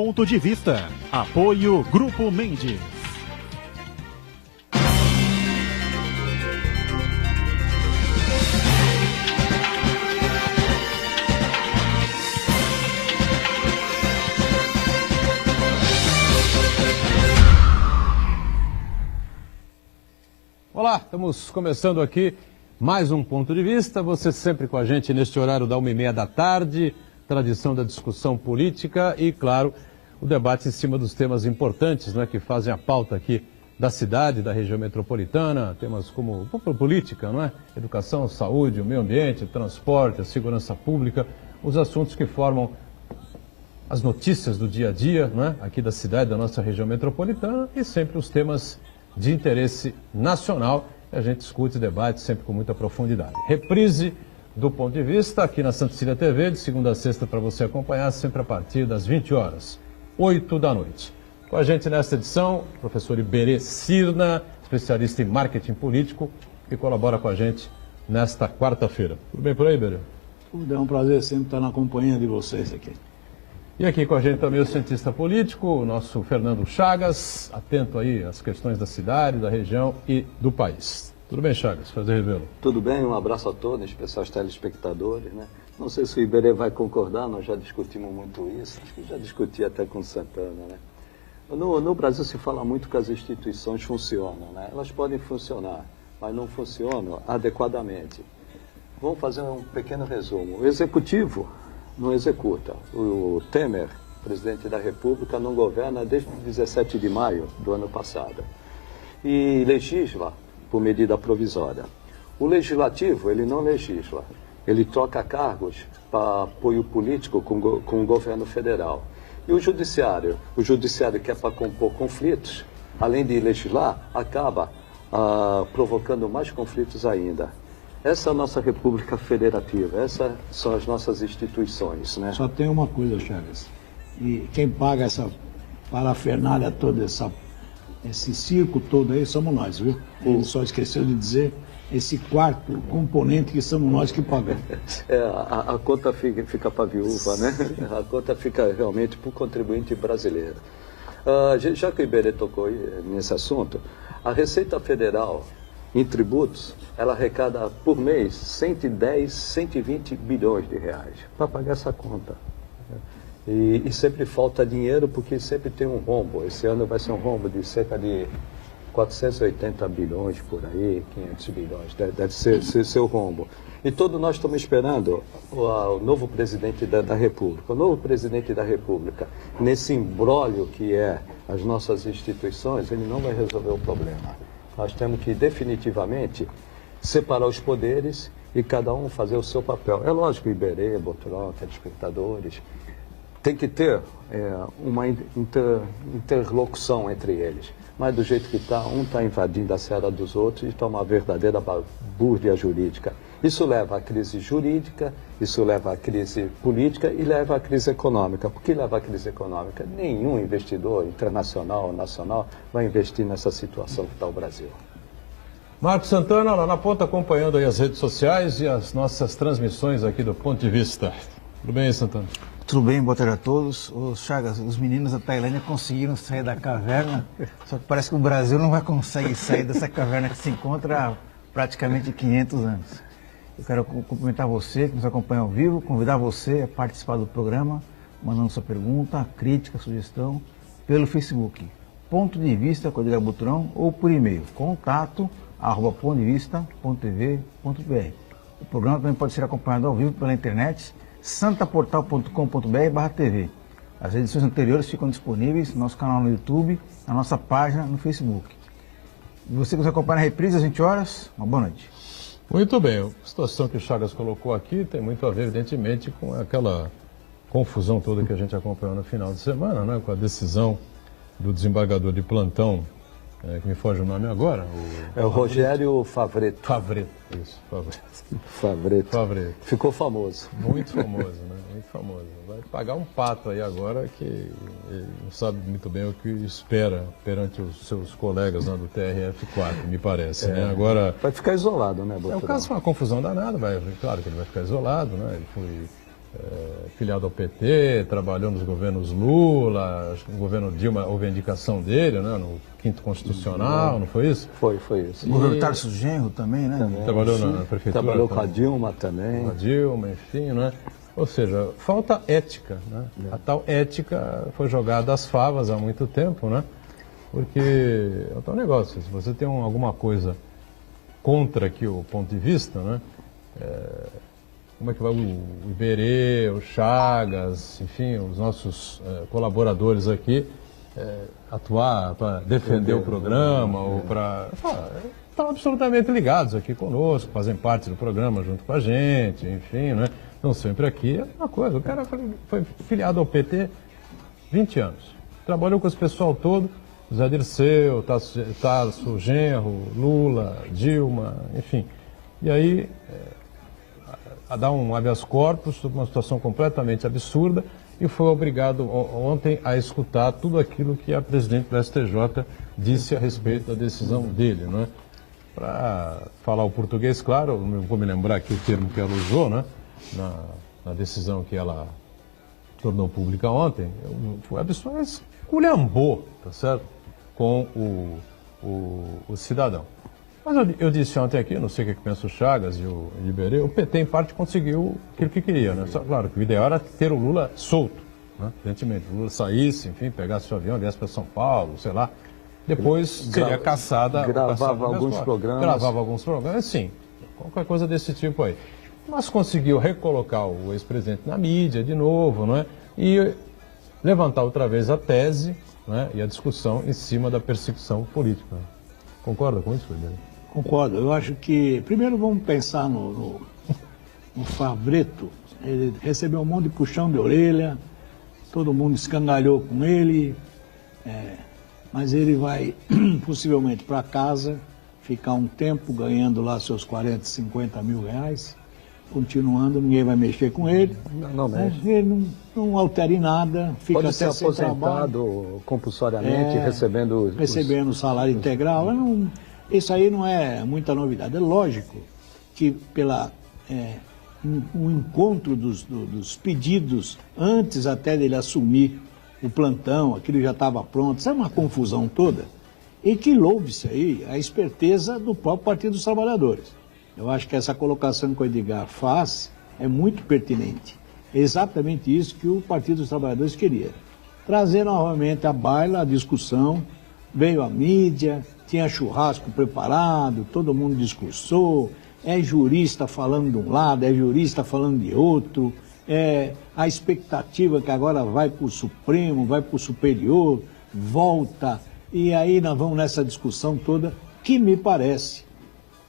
Ponto de Vista. Apoio Grupo Mendes. Olá, estamos começando aqui mais um Ponto de Vista. Você sempre com a gente neste horário da 1h30 da tarde, tradição da discussão política e, claro, o debate em cima dos temas importantes, né, que fazem a pauta aqui da cidade, da região metropolitana, temas como política, não é? Educação, saúde, o meio ambiente, transporte, a segurança pública, os assuntos que formam as notícias do dia a dia, não é? Aqui da cidade, da nossa região metropolitana e sempre os temas de interesse nacional. A gente discute e debate sempre com muita profundidade. Reprise do Ponto de Vista aqui na Santa Cecília TV, de segunda a sexta para você acompanhar, sempre a partir das 20 horas, 8 da noite. Com a gente nesta edição, o professor Iberê Cirna, especialista em marketing político, que colabora com a gente nesta quarta-feira. Tudo bem por aí, Iberê? Tudo, é um prazer sempre estar na companhia de vocês aqui. E aqui com a gente também o cientista político, o nosso Fernando Chagas, atento aí às questões da cidade, da região e do país. Tudo bem, Chagas? Prazer revê-lo. Tudo bem, um abraço a todos, em especial aos telespectadores, né? Não sei se o Iberê vai concordar, nós já discutimos muito isso, acho que já discuti até com o Santana, né? No Brasil se fala muito que as instituições funcionam, né? Elas podem funcionar, mas não funcionam adequadamente. Vamos fazer um pequeno resumo. O Executivo não executa. O Temer, presidente da República, não governa desde 17 de maio do ano passado. E legisla por medida provisória. O Legislativo, ele não legisla. Ele troca cargos para apoio político com o governo federal. E o Judiciário que é para compor conflitos, além de legislar, acaba provocando mais conflitos ainda. Essa é a nossa República Federativa, essas são as nossas instituições, né? Só tem uma coisa, Chagas, e quem paga essa parafernália toda, esse circo todo aí, somos nós, viu? Ele só esqueceu de dizer esse quarto componente que somos nós que pagamos. A conta fica para a viúva, né? A conta fica realmente para o contribuinte brasileiro. Já que o Iberê tocou nesse assunto, a Receita Federal, em tributos, ela arrecada por mês 110, 120 bilhões de reais para pagar essa conta. E sempre falta dinheiro porque sempre tem um rombo. Esse ano vai ser um rombo de cerca de 480 bilhões por aí, 500 bilhões, deve ser o rombo. E todos nós estamos esperando o novo presidente da República. O novo presidente da República, nesse imbróglio que é as nossas instituições, ele não vai resolver o problema. Nós temos que definitivamente separar os poderes e cada um fazer o seu papel. É lógico, Iberê, Boturão, telespectadores, tem que ter uma interlocução entre eles. Mas do jeito que está, um está invadindo a seara dos outros e está uma verdadeira balbúrdia jurídica. Isso leva à crise jurídica, isso leva à crise política e leva à crise econômica. Por que leva à crise econômica? Nenhum investidor internacional ou nacional vai investir nessa situação que está o Brasil. Marcos Santana, lá na ponta, acompanhando aí as redes sociais e as nossas transmissões aqui do Ponto de Vista. Tudo bem, Santana? Tudo bem, boa tarde a todos. Chagas, os meninos da Tailândia conseguiram sair da caverna, só que parece que o Brasil não vai conseguir sair dessa caverna que se encontra há praticamente 500 anos. Eu quero cumprimentar você que nos acompanha ao vivo, convidar você a participar do programa, mandando sua pergunta, crítica, sugestão, pelo Facebook. Ponto de Vista com Edgar Boturão ou por e-mail, contato@pontodevista.tv.br. O programa também pode ser acompanhado ao vivo pela internet, santaportal.com.br/tv. As edições anteriores ficam disponíveis no nosso canal no YouTube, na nossa página no Facebook. E você que nos acompanha na reprise às 20 horas, uma boa noite. Muito bem, a situação que o Chagas colocou aqui tem muito a ver, evidentemente, com aquela confusão toda que a gente acompanhou no final de semana, né, com a decisão do desembargador de plantão, que me foge o nome agora. É o Rogério Favretto. Favretto, isso, Favretto. Ficou famoso. Muito famoso, né? Muito famoso. Vai pagar um pato aí agora que ele não sabe muito bem o que espera perante os seus colegas lá do TRF4, me parece, né? Agora... Vai ficar isolado, né, Boturão? O caso foi uma confusão danada, claro que ele vai ficar isolado, né? Ele foi filiado ao PT, trabalhou nos governos Lula, acho que no governo Dilma houve a indicação dele, né, no 5º Constitucional, não foi isso? Foi isso. O governo Tarso Genro também, né? Também. Trabalhou na prefeitura. Trabalhou com a Dilma também. Com a Dilma, enfim, né? Ou seja, falta ética, né? A tal ética foi jogada às favas há muito tempo, né? Porque é o tal negócio, se você tem alguma coisa contra aqui o ponto de vista, né? Como é que vai o Iberê, o Chagas, enfim, os nossos colaboradores aqui atuar para defender o programa ou para... Estão absolutamente ligados aqui conosco, fazem parte do programa junto com a gente, enfim, né? Estão sempre aqui. É uma coisa, o cara foi filiado ao PT 20 anos. Trabalhou com esse pessoal todo, Zé Dirceu, Tarso Genro, Lula, Dilma, enfim. E aí... a dar um habeas corpus sobre uma situação completamente absurda e foi obrigado ontem a escutar tudo aquilo que a presidente do STJ disse a respeito da decisão dele, né? Para falar o português, claro, não vou me lembrar aqui o termo que ela usou, né? Na decisão que ela tornou pública ontem, foi absurdo, esculhambou, tá certo? Com o cidadão. Mas eu disse ontem aqui, não sei o que pensa o Chagas e o Iberê, o PT, em parte, conseguiu aquilo que queria, né? Só, claro que o ideal era ter o Lula solto, né? Evidentemente, o Lula saísse, enfim, pegasse o avião, viesse para São Paulo, sei lá. Depois seria caçada... Gravava alguns programas. Sim, qualquer coisa desse tipo aí. Mas conseguiu recolocar o ex-presidente na mídia de novo, não é? E levantar outra vez a tese, né? E a discussão em cima da perseguição política. Concorda com isso, Iberê? Concordo. Eu acho que, primeiro, vamos pensar no Favretto. Ele recebeu um monte de puxão de orelha, todo mundo escangalhou com ele, mas ele vai possivelmente para casa, ficar um tempo ganhando lá seus 40, 50 mil reais, continuando, ninguém vai mexer com ele. Não mexe. Ele não altera em nada, fica Pode até ser aposentado compulsoriamente, recebendo o salário integral. Isso aí não é muita novidade. É lógico que o encontro dos pedidos, antes até dele assumir o plantão, aquilo já estava pronto, isso é uma confusão toda. E que louve-se aí a esperteza do próprio Partido dos Trabalhadores. Eu acho que essa colocação que o Edgar faz é muito pertinente. É exatamente isso que o Partido dos Trabalhadores queria. Trazer novamente à baila a discussão, veio a mídia, tinha churrasco preparado, todo mundo discursou, é jurista falando de um lado, é jurista falando de outro, a expectativa que agora vai para o Supremo, vai para o Superior, volta, e aí nós vamos nessa discussão toda, que me parece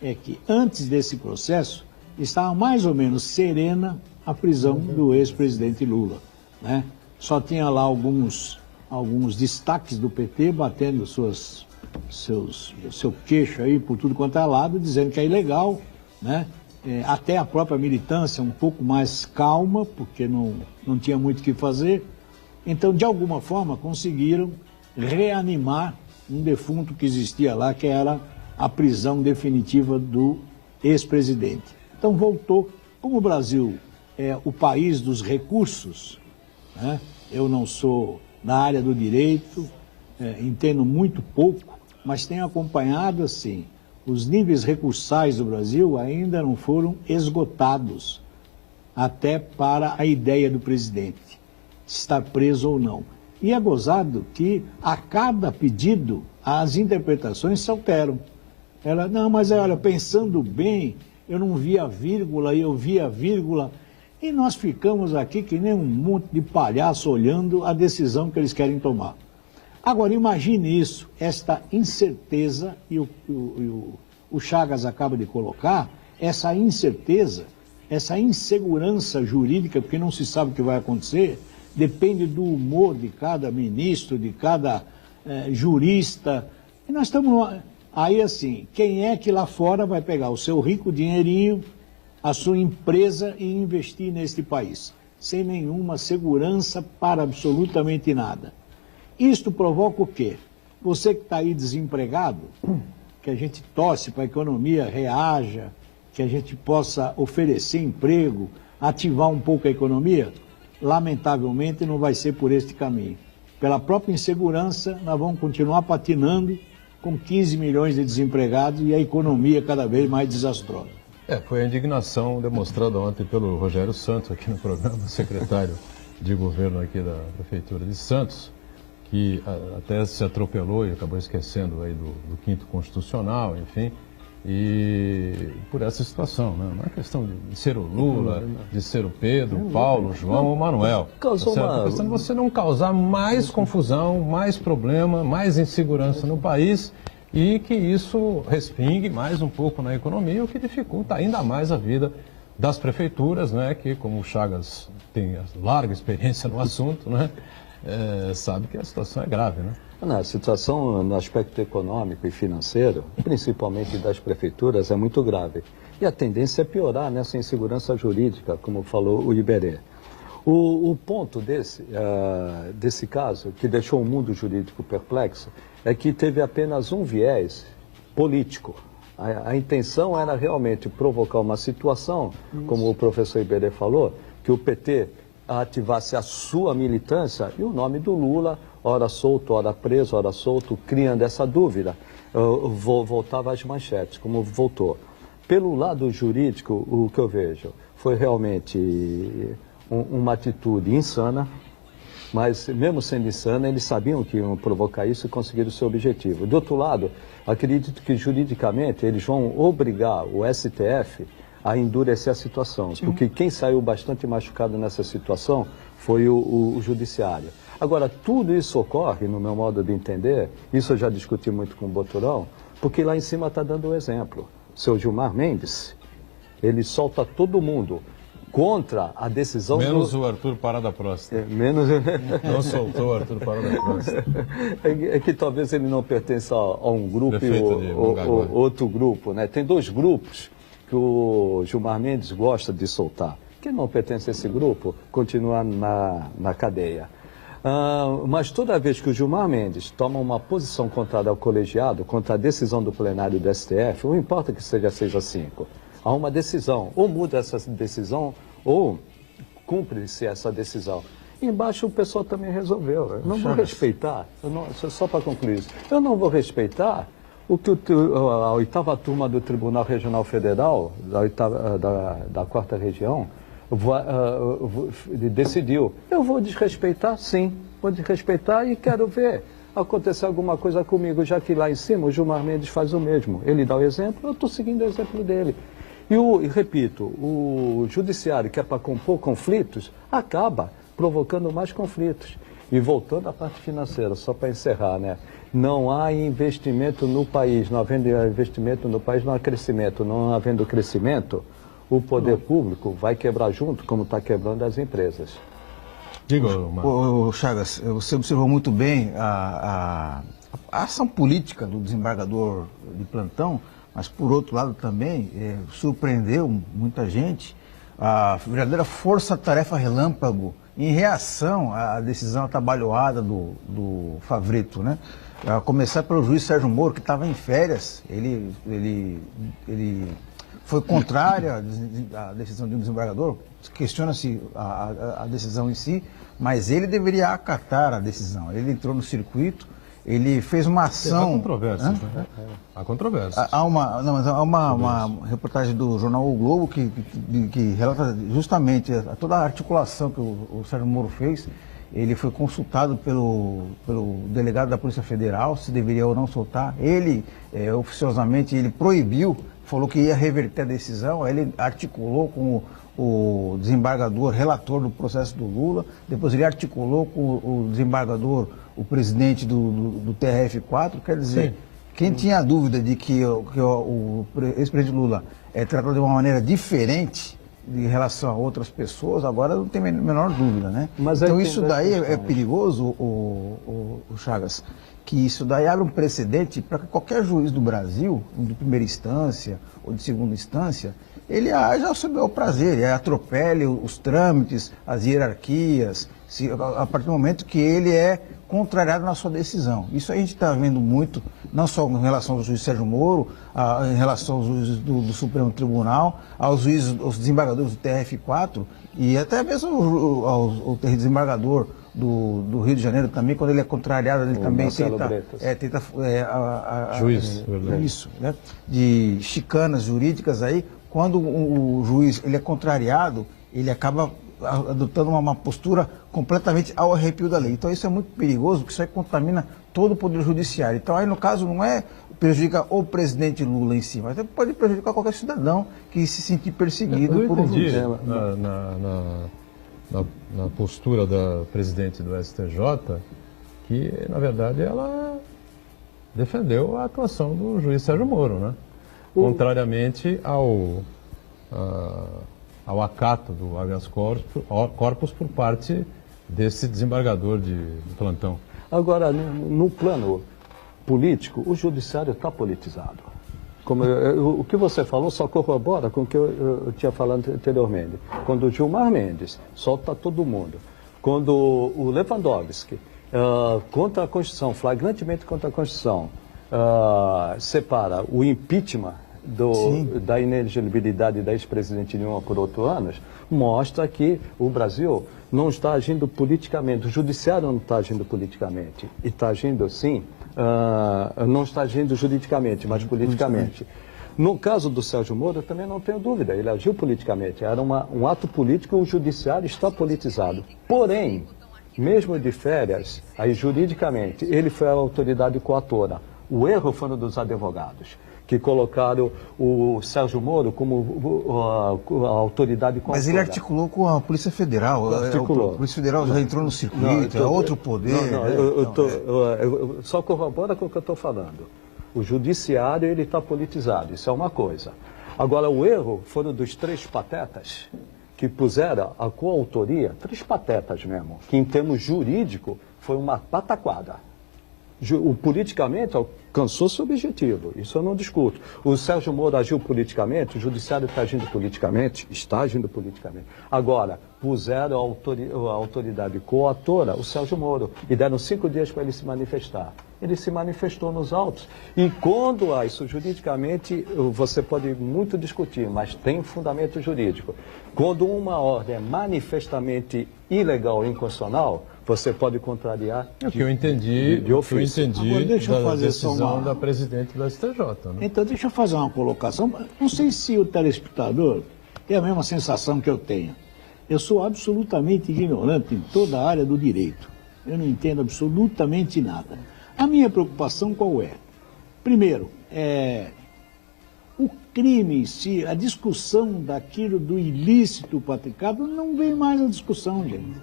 é que antes desse processo estava mais ou menos serena a prisão do ex-presidente Lula, né? Só tinha lá alguns destaques do PT batendo seu queixo aí por tudo quanto é lado, dizendo que é ilegal, né? Até a própria militância um pouco mais calma, porque não tinha muito o que fazer. Então, de alguma forma, conseguiram reanimar um defunto que existia lá, que era a prisão definitiva do ex-presidente. Então, voltou. Como o Brasil é o país dos recursos, né? Eu não sou da área do direito, entendo muito pouco, mas tenho acompanhado, assim, os níveis recursais do Brasil ainda não foram esgotados, até para a ideia do presidente, estar preso ou não. E é gozado que a cada pedido as interpretações se alteram. Não, mas olha, pensando bem, eu não vi a vírgula, eu vi a vírgula. E nós ficamos aqui que nem um monte de palhaço olhando a decisão que eles querem tomar. Agora, imagine isso, esta incerteza, e o Chagas acaba de colocar, essa incerteza, essa insegurança jurídica, porque não se sabe o que vai acontecer, depende do humor de cada ministro, de cada jurista. E nós estamos... Aí, assim, quem é que lá fora vai pegar o seu rico dinheirinho, a sua empresa e investir neste país? Sem nenhuma segurança para absolutamente nada. Isto provoca o quê? Você que está aí desempregado, que a gente torce para a economia reaja, que a gente possa oferecer emprego, ativar um pouco a economia, lamentavelmente não vai ser por este caminho. Pela própria insegurança, nós vamos continuar patinando com 15 milhões de desempregados e a economia cada vez mais desastrosa. Foi a indignação demonstrada ontem pelo Rogério Santos aqui no programa, secretário de governo aqui da Prefeitura de Santos, que até se atropelou e acabou esquecendo aí do 5º Constitucional, enfim, e por essa situação, né? Não é questão de ser o Lula, de ser o Pedro, o Paulo, o João ou o Manuel. É questão de você não causar mais confusão, mais problema, mais insegurança no país e que isso respingue mais um pouco na economia, o que dificulta ainda mais a vida das prefeituras, né? Que, como o Chagas tem larga experiência no assunto, né? Sabe que a situação é grave, né? A situação no aspecto econômico e financeiro, principalmente das prefeituras, é muito grave. E a tendência é piorar nessa insegurança jurídica, como falou o Iberê. O ponto desse caso, que deixou o mundo jurídico perplexo, é que teve apenas um viés político. A intenção era realmente provocar uma situação, como o professor Iberê falou, que o PT ativasse a sua militância e o nome do Lula, ora solto, ora preso, ora solto, criando essa dúvida, voltava às manchetes, como voltou. Pelo lado jurídico, o que eu vejo foi realmente uma atitude insana, mas mesmo sendo insana, eles sabiam que iam provocar isso e conseguiram o seu objetivo. Do outro lado, acredito que juridicamente eles vão obrigar o STF a endurecer a situação, porque quem saiu bastante machucado nessa situação foi o judiciário. Agora, tudo isso ocorre, no meu modo de entender, isso eu já discuti muito com o Boturão, porque lá em cima está dando um exemplo. O seu Gilmar Mendes, ele solta todo mundo contra a decisão menos o Arthur Parada Próstata. Não soltou o Arthur Parada Próstata. É que talvez ele não pertença a um grupo ou outro grupo, né? Tem dois grupos que o Gilmar Mendes gosta de soltar. Quem não pertence a esse grupo continua na cadeia. Mas toda vez que o Gilmar Mendes toma uma posição contrária ao colegiado, contra a decisão do plenário do STF, não importa que seja 6-5, há uma decisão, ou muda essa decisão, ou cumpre-se essa decisão. Embaixo o pessoal também resolveu. Eu não vou respeitar, só para concluir isso, eu não vou respeitar o que a 8ª turma do Tribunal Regional Federal, da 4ª Região, decidiu. Eu vou desrespeitar, sim, vou desrespeitar e quero ver acontecer alguma coisa comigo, já que lá em cima o Gilmar Mendes faz o mesmo. Ele dá o exemplo, eu estou seguindo o exemplo dele. E repito, o judiciário, que é para compor conflitos, acaba provocando mais conflitos. E voltando à parte financeira, só para encerrar, né? Não há investimento no país, não havendo investimento no país, não há crescimento. Não havendo crescimento, o poder público vai quebrar junto, como está quebrando as empresas. Diga, Chagas, você observou muito bem a ação política do desembargador de plantão, mas por outro lado também surpreendeu muita gente a verdadeira força-tarefa relâmpago em reação à decisão atabalhoada do Favretto, né? A começar pelo juiz Sérgio Moro, que estava em férias, ele foi contrário à decisão de um desembargador, questiona-se a decisão em si, mas ele deveria acatar a decisão. Ele entrou no circuito, ele fez uma ação... Há controvérsias, né? Há controvérsias. Há uma reportagem do jornal O Globo que relata justamente toda a articulação que o Sérgio Moro fez. Ele foi consultado pelo delegado da Polícia Federal se deveria ou não soltar. Ele, oficiosamente, ele proibiu, falou que ia reverter a decisão. Ele articulou com o desembargador, relator do processo do Lula. Depois ele articulou com o desembargador, o presidente do TRF4. Quer dizer, quem tinha dúvida de que o ex-presidente Lula é tratado de uma maneira diferente em relação a outras pessoas, agora não tem a menor dúvida, né? Mas então isso daí é perigoso, o Chagas, que isso daí abre um precedente para que qualquer juiz do Brasil, de primeira instância ou de segunda instância, ele haja ao seu bel prazer, ele atropele os trâmites, as hierarquias, a partir do momento que ele é contrariado na sua decisão. Isso a gente está vendo muito não só em relação ao juiz Sérgio Moro, em relação aos juízes do Supremo Tribunal, aos juízes, aos desembargadores do TRF4 e até mesmo ao desembargador do Rio de Janeiro também, quando ele é contrariado, ele também tenta juiz, isso, né, de chicanas jurídicas aí, quando o juiz ele é contrariado, ele acaba adotando uma postura completamente ao arrepio da lei. Então isso é muito perigoso, porque isso aí contamina todo o Poder Judiciário. Então aí no caso não é prejudica o presidente Lula em si, mas pode prejudicar qualquer cidadão que se sentir perseguido por um juiz. Na postura da presidente do STJ, que na verdade ela defendeu a atuação do juiz Sérgio Moro, né? Contrariamente ao acato do habeas corpus por parte desse desembargador de plantão. Agora, no plano político, o judiciário está politizado. Como o que você falou só corrobora com o que eu tinha falado anteriormente. Quando o Gilmar Mendes solta todo mundo, quando o Lewandowski, contra a Constituição, flagrantemente contra a Constituição, separa o impeachment da inelegibilidade da ex-presidente Dilma por 8 anos, mostra que o Brasil não está agindo politicamente, o judiciário não está agindo politicamente, e está agindo, sim, não está agindo juridicamente, mas politicamente. No caso do Sérgio Moro, eu também não tenho dúvida, ele agiu politicamente, era um ato político e o judiciário está politizado. Porém, mesmo de férias, aí juridicamente, ele foi a autoridade coatora. O erro foi dos advogados, que colocaram o Sérgio Moro como a autoridade coatora. Mas ele articulou com a Polícia Federal. Articulou. A Polícia Federal já entrou no circuito, é outro poder. Eu só corrobora com o que eu estou falando. O judiciário ele está politizado, isso é uma coisa. Agora, o erro foram dos 3 patetas que puseram a coautoria, 3 patetas mesmo, que em termos jurídicos foi uma pataquada. Politicamente alcançou seu objetivo, isso eu não discuto. O Sérgio Moro agiu politicamente, o judiciário está agindo politicamente, está agindo politicamente. Agora, puseram a autoridade coatora, o Sérgio Moro, e deram 5 dias para ele se manifestar. Ele se manifestou nos autos. E quando há isso juridicamente, você pode muito discutir, mas tem fundamento jurídico. Quando uma ordem é manifestamente ilegal e inconstitucional, você pode contrariar o que eu entendi, de ofício. Agora, deixa eu fazer decisão da presidente do STJ. Né? Então, deixa eu fazer uma colocação. Não sei se o telespectador tem a mesma sensação que eu tenho. Eu sou absolutamente ignorante em toda a área do direito. Eu não entendo absolutamente nada. A minha preocupação qual é? Primeiro, o crime em si, a discussão daquilo do ilícito praticado, não vem mais a discussão, gente.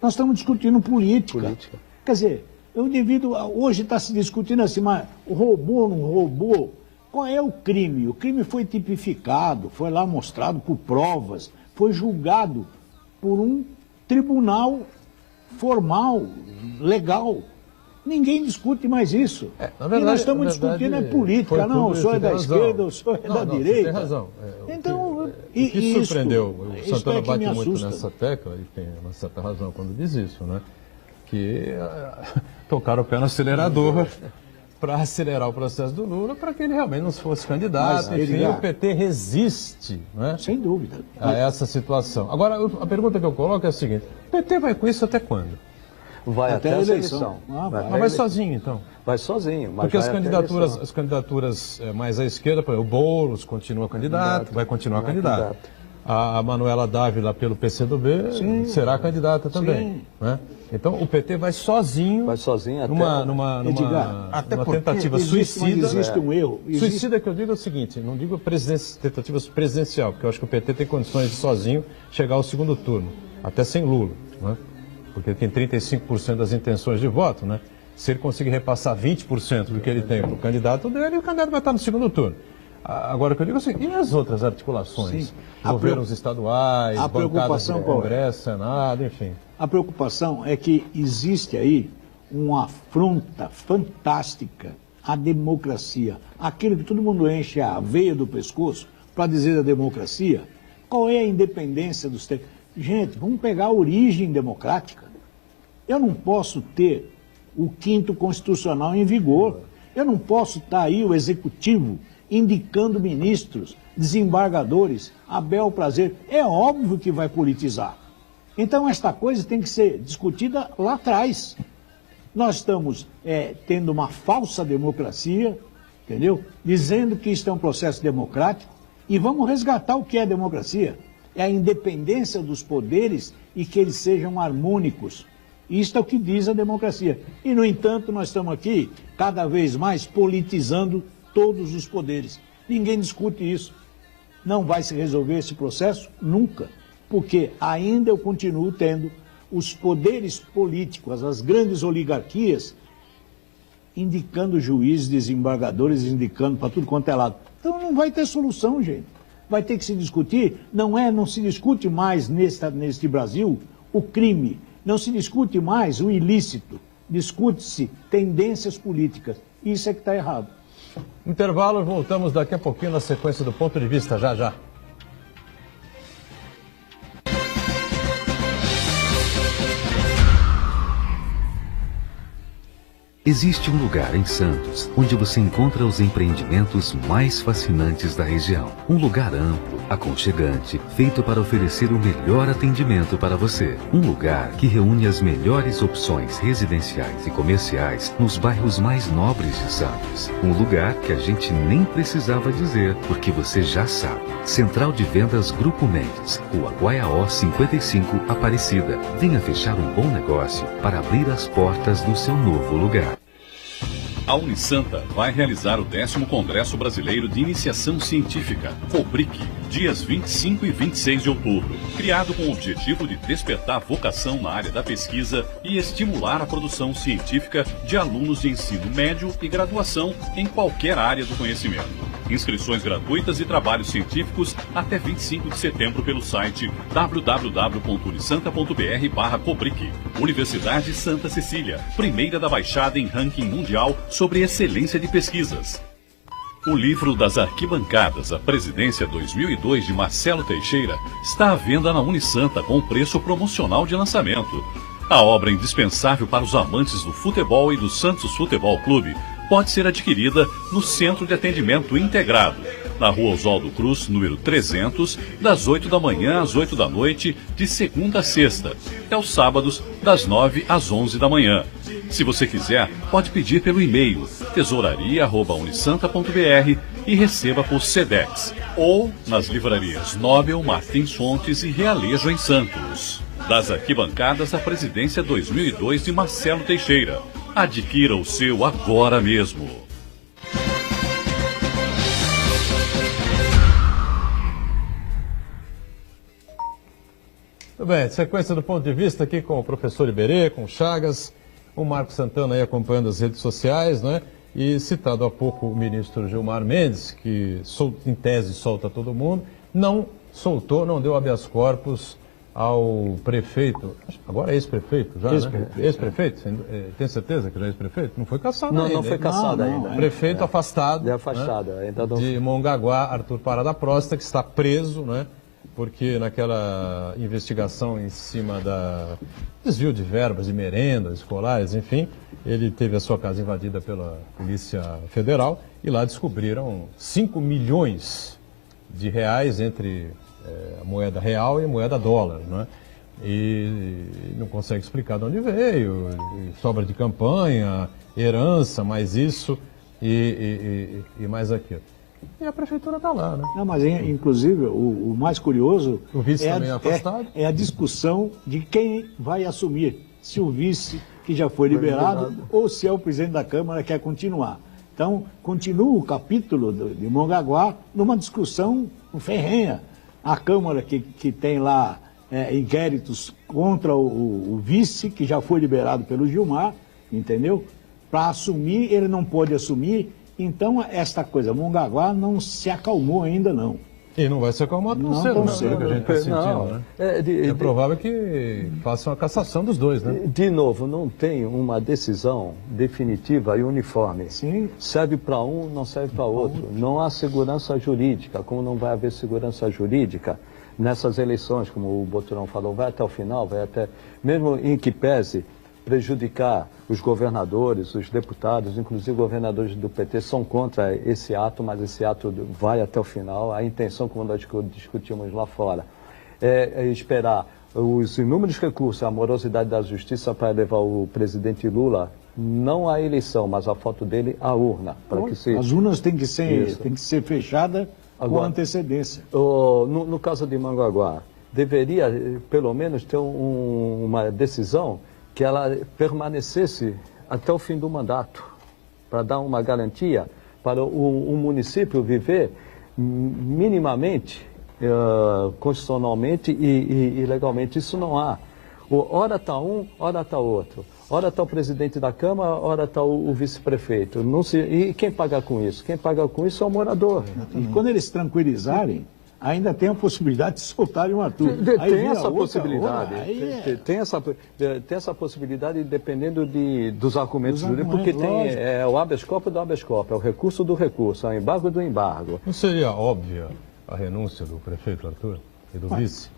Nós estamos discutindo política. Quer dizer, o indivíduo hoje está se discutindo assim, mas roubou, não roubou? Qual é o crime? O crime foi tipificado, foi lá mostrado por provas, foi julgado por um tribunal formal, legal. Ninguém discute mais isso. Verdade, e nós estamos discutindo política. Não, o senhor é da esquerda, o senhor é da direita. Tem razão. Então, o que surpreendeu, o Santana bate muito assusta. nessa tecla, e tem uma certa razão quando diz isso, né? Que tocaram o pé no acelerador para acelerar o processo do Lula, para que ele realmente não fosse candidato. Mas, enfim, o PT resiste, né? Sem dúvida. A essa situação. Agora, a pergunta que eu coloco é a seguinte: o PT vai com isso até quando? Vai até a eleição. Mas vai sozinho, então? Vai sozinho. Mas porque as candidaturas mais à esquerda, por exemplo, o Boulos continua candidato, vai continuar candidato. A Manuela Dávila, pelo PCdoB, será candidata também. Né? Então, o PT vai sozinho até numa tentativa suicida. Existe um erro. Suicida que eu digo é o seguinte, não digo tentativa presidencial, porque eu acho que o PT tem condições de sozinho chegar ao segundo turno, até sem Lula, né? Porque ele tem 35% das intenções de voto, né? Se ele conseguir repassar 20% do que ele tem para o candidato dele, o candidato vai estar no segundo turno. Agora, o que eu digo é o seguinte, e as outras articulações? Governos estaduais, bancadas do Congresso, Senado, enfim. A preocupação é que existe aí uma afronta fantástica à democracia. Aquilo que todo mundo enche a veia do pescoço para dizer da democracia. Qual é a independência dos textos? Gente, vamos pegar a origem democrática. Eu não posso ter o 5º constitucional em vigor. Eu não posso estar aí o executivo indicando ministros, desembargadores, a bel prazer. É óbvio que vai politizar. Então, esta coisa tem que ser discutida lá atrás. Nós estamos tendo uma falsa democracia, entendeu? Dizendo que isso é um processo democrático. E vamos resgatar o que é democracia. É a independência dos poderes e que eles sejam harmônicos. Isto é o que diz a democracia. E, no entanto, nós estamos aqui cada vez mais politizando todos os poderes. Ninguém discute isso. Não vai se resolver esse processo nunca, porque ainda eu continuo tendo os poderes políticos, as grandes oligarquias, indicando juízes, desembargadores, indicando para tudo quanto é lado. Então não vai ter solução, gente. Vai ter que se discutir. Não se discute mais neste Brasil o crime. Não se discute mais o ilícito. Discute-se tendências políticas. Isso é que está errado. Intervalo, voltamos daqui a pouquinho na sequência do Ponto de Vista, já já. Existe um lugar em Santos onde você encontra os empreendimentos mais fascinantes da região. Um lugar amplo, aconchegante, feito para oferecer o melhor atendimento para você. Um lugar que reúne as melhores opções residenciais e comerciais nos bairros mais nobres de Santos. Um lugar que a gente nem precisava dizer, porque você já sabe. Central de Vendas Grupo Mendes, Rua Guaiaó 55, Aparecida. Venha fechar um bom negócio para abrir as portas do seu novo lugar. A Unisanta vai realizar o 10º Congresso Brasileiro de Iniciação Científica, COBRIC, dias 25 e 26 de outubro. Criado com o objetivo de despertar vocação na área da pesquisa e estimular a produção científica de alunos de ensino médio e graduação em qualquer área do conhecimento. Inscrições gratuitas e trabalhos científicos até 25 de setembro pelo site www.unisanta.br/cobric. Universidade Santa Cecília, primeira da Baixada em ranking mundial sobre excelência de pesquisas. O livro das arquibancadas, a Presidência 2002 de Marcelo Teixeira, está à venda na Unisanta com preço promocional de lançamento. A obra indispensável para os amantes do futebol e do Santos Futebol Clube pode ser adquirida no Centro de Atendimento Integrado, na Rua Oswaldo Cruz, número 300, das 8 da manhã às 8 da noite, de segunda a sexta, e aos sábados, das 9 às 11 da manhã. Se você quiser, pode pedir pelo e-mail tesouraria@unisanta.br e receba por Sedex, ou nas livrarias Nobel, Martins Fontes e Realejo em Santos. Das arquibancadas, a Presidência 2002 de Marcelo Teixeira. Adquira o seu agora mesmo. Muito bem, sequência do Ponto de Vista aqui com o professor Iberê, com o Chagas, o Marco Santana aí acompanhando as redes sociais, né? E citado há pouco o ministro Gilmar Mendes, que em tese solta todo mundo, não deu habeas corpus ao prefeito, agora é ex-prefeito já, né? Ex-prefeito, tem certeza que já é ex-prefeito? Não foi caçado ainda. Não foi caçado ainda. Prefeito afastado, ainda não... de Mongaguá, Arthur Parada Próstata, que está preso, né? Porque naquela investigação em cima da desvio de verbas e merendas escolares, enfim, ele teve a sua casa invadida pela Polícia Federal e lá descobriram 5 milhões de reais entre a moeda real e a moeda dólar, né? E não consegue explicar de onde veio, sobra de campanha, herança, mais isso e mais aquilo. E a prefeitura está lá, né? Não, mas inclusive o mais curioso o vice também é afastado. É a discussão de quem vai assumir, se o vice que já foi liberado ou se é o presidente da Câmara que quer continuar. Então, continua o capítulo de Mongaguá numa discussão ferrenha. A Câmara que tem lá inquéritos contra o vice, que já foi liberado pelo Gilmar, entendeu? Para assumir, ele não pode assumir. Então, esta coisa, Mongaguá não se acalmou ainda, não. E não vai se acalmar tão cedo, né? Que a gente está sentindo, né? É provável que façam a cassação dos dois, né? De novo, não tem uma decisão definitiva e uniforme. Sim. Serve para um, não serve para outro. Não há segurança jurídica. Como não vai haver segurança jurídica nessas eleições, como o Boturão falou, vai até o final, vai até... Mesmo em que pese prejudicar os governadores, os deputados, inclusive governadores do PT são contra esse ato, mas esse ato vai até o final. A intenção, como nós discutimos lá fora, é esperar os inúmeros recursos, a morosidade da justiça para levar o presidente Lula não à eleição, mas a foto dele à urna. Para que se... As urnas têm que ser fechadas com antecedência. No caso de Mongaguá, deveria pelo menos ter uma decisão que ela permanecesse até o fim do mandato, para dar uma garantia para o município viver minimamente, constitucionalmente e legalmente. Isso não há. Ora está um, ora está outro. Ora está o presidente da Câmara, ora está o vice-prefeito. E quem paga com isso? Quem paga com isso é o morador. E quando eles se tranquilizarem, ainda tem a possibilidade de soltarem o Arthur. Tem essa possibilidade. Tem essa possibilidade dependendo dos argumentos jurídicos, porque tem o habeas corpus do habeas corpus, é o recurso do recurso, é o embargo do embargo. Não seria óbvia a renúncia do prefeito Arthur e do vice?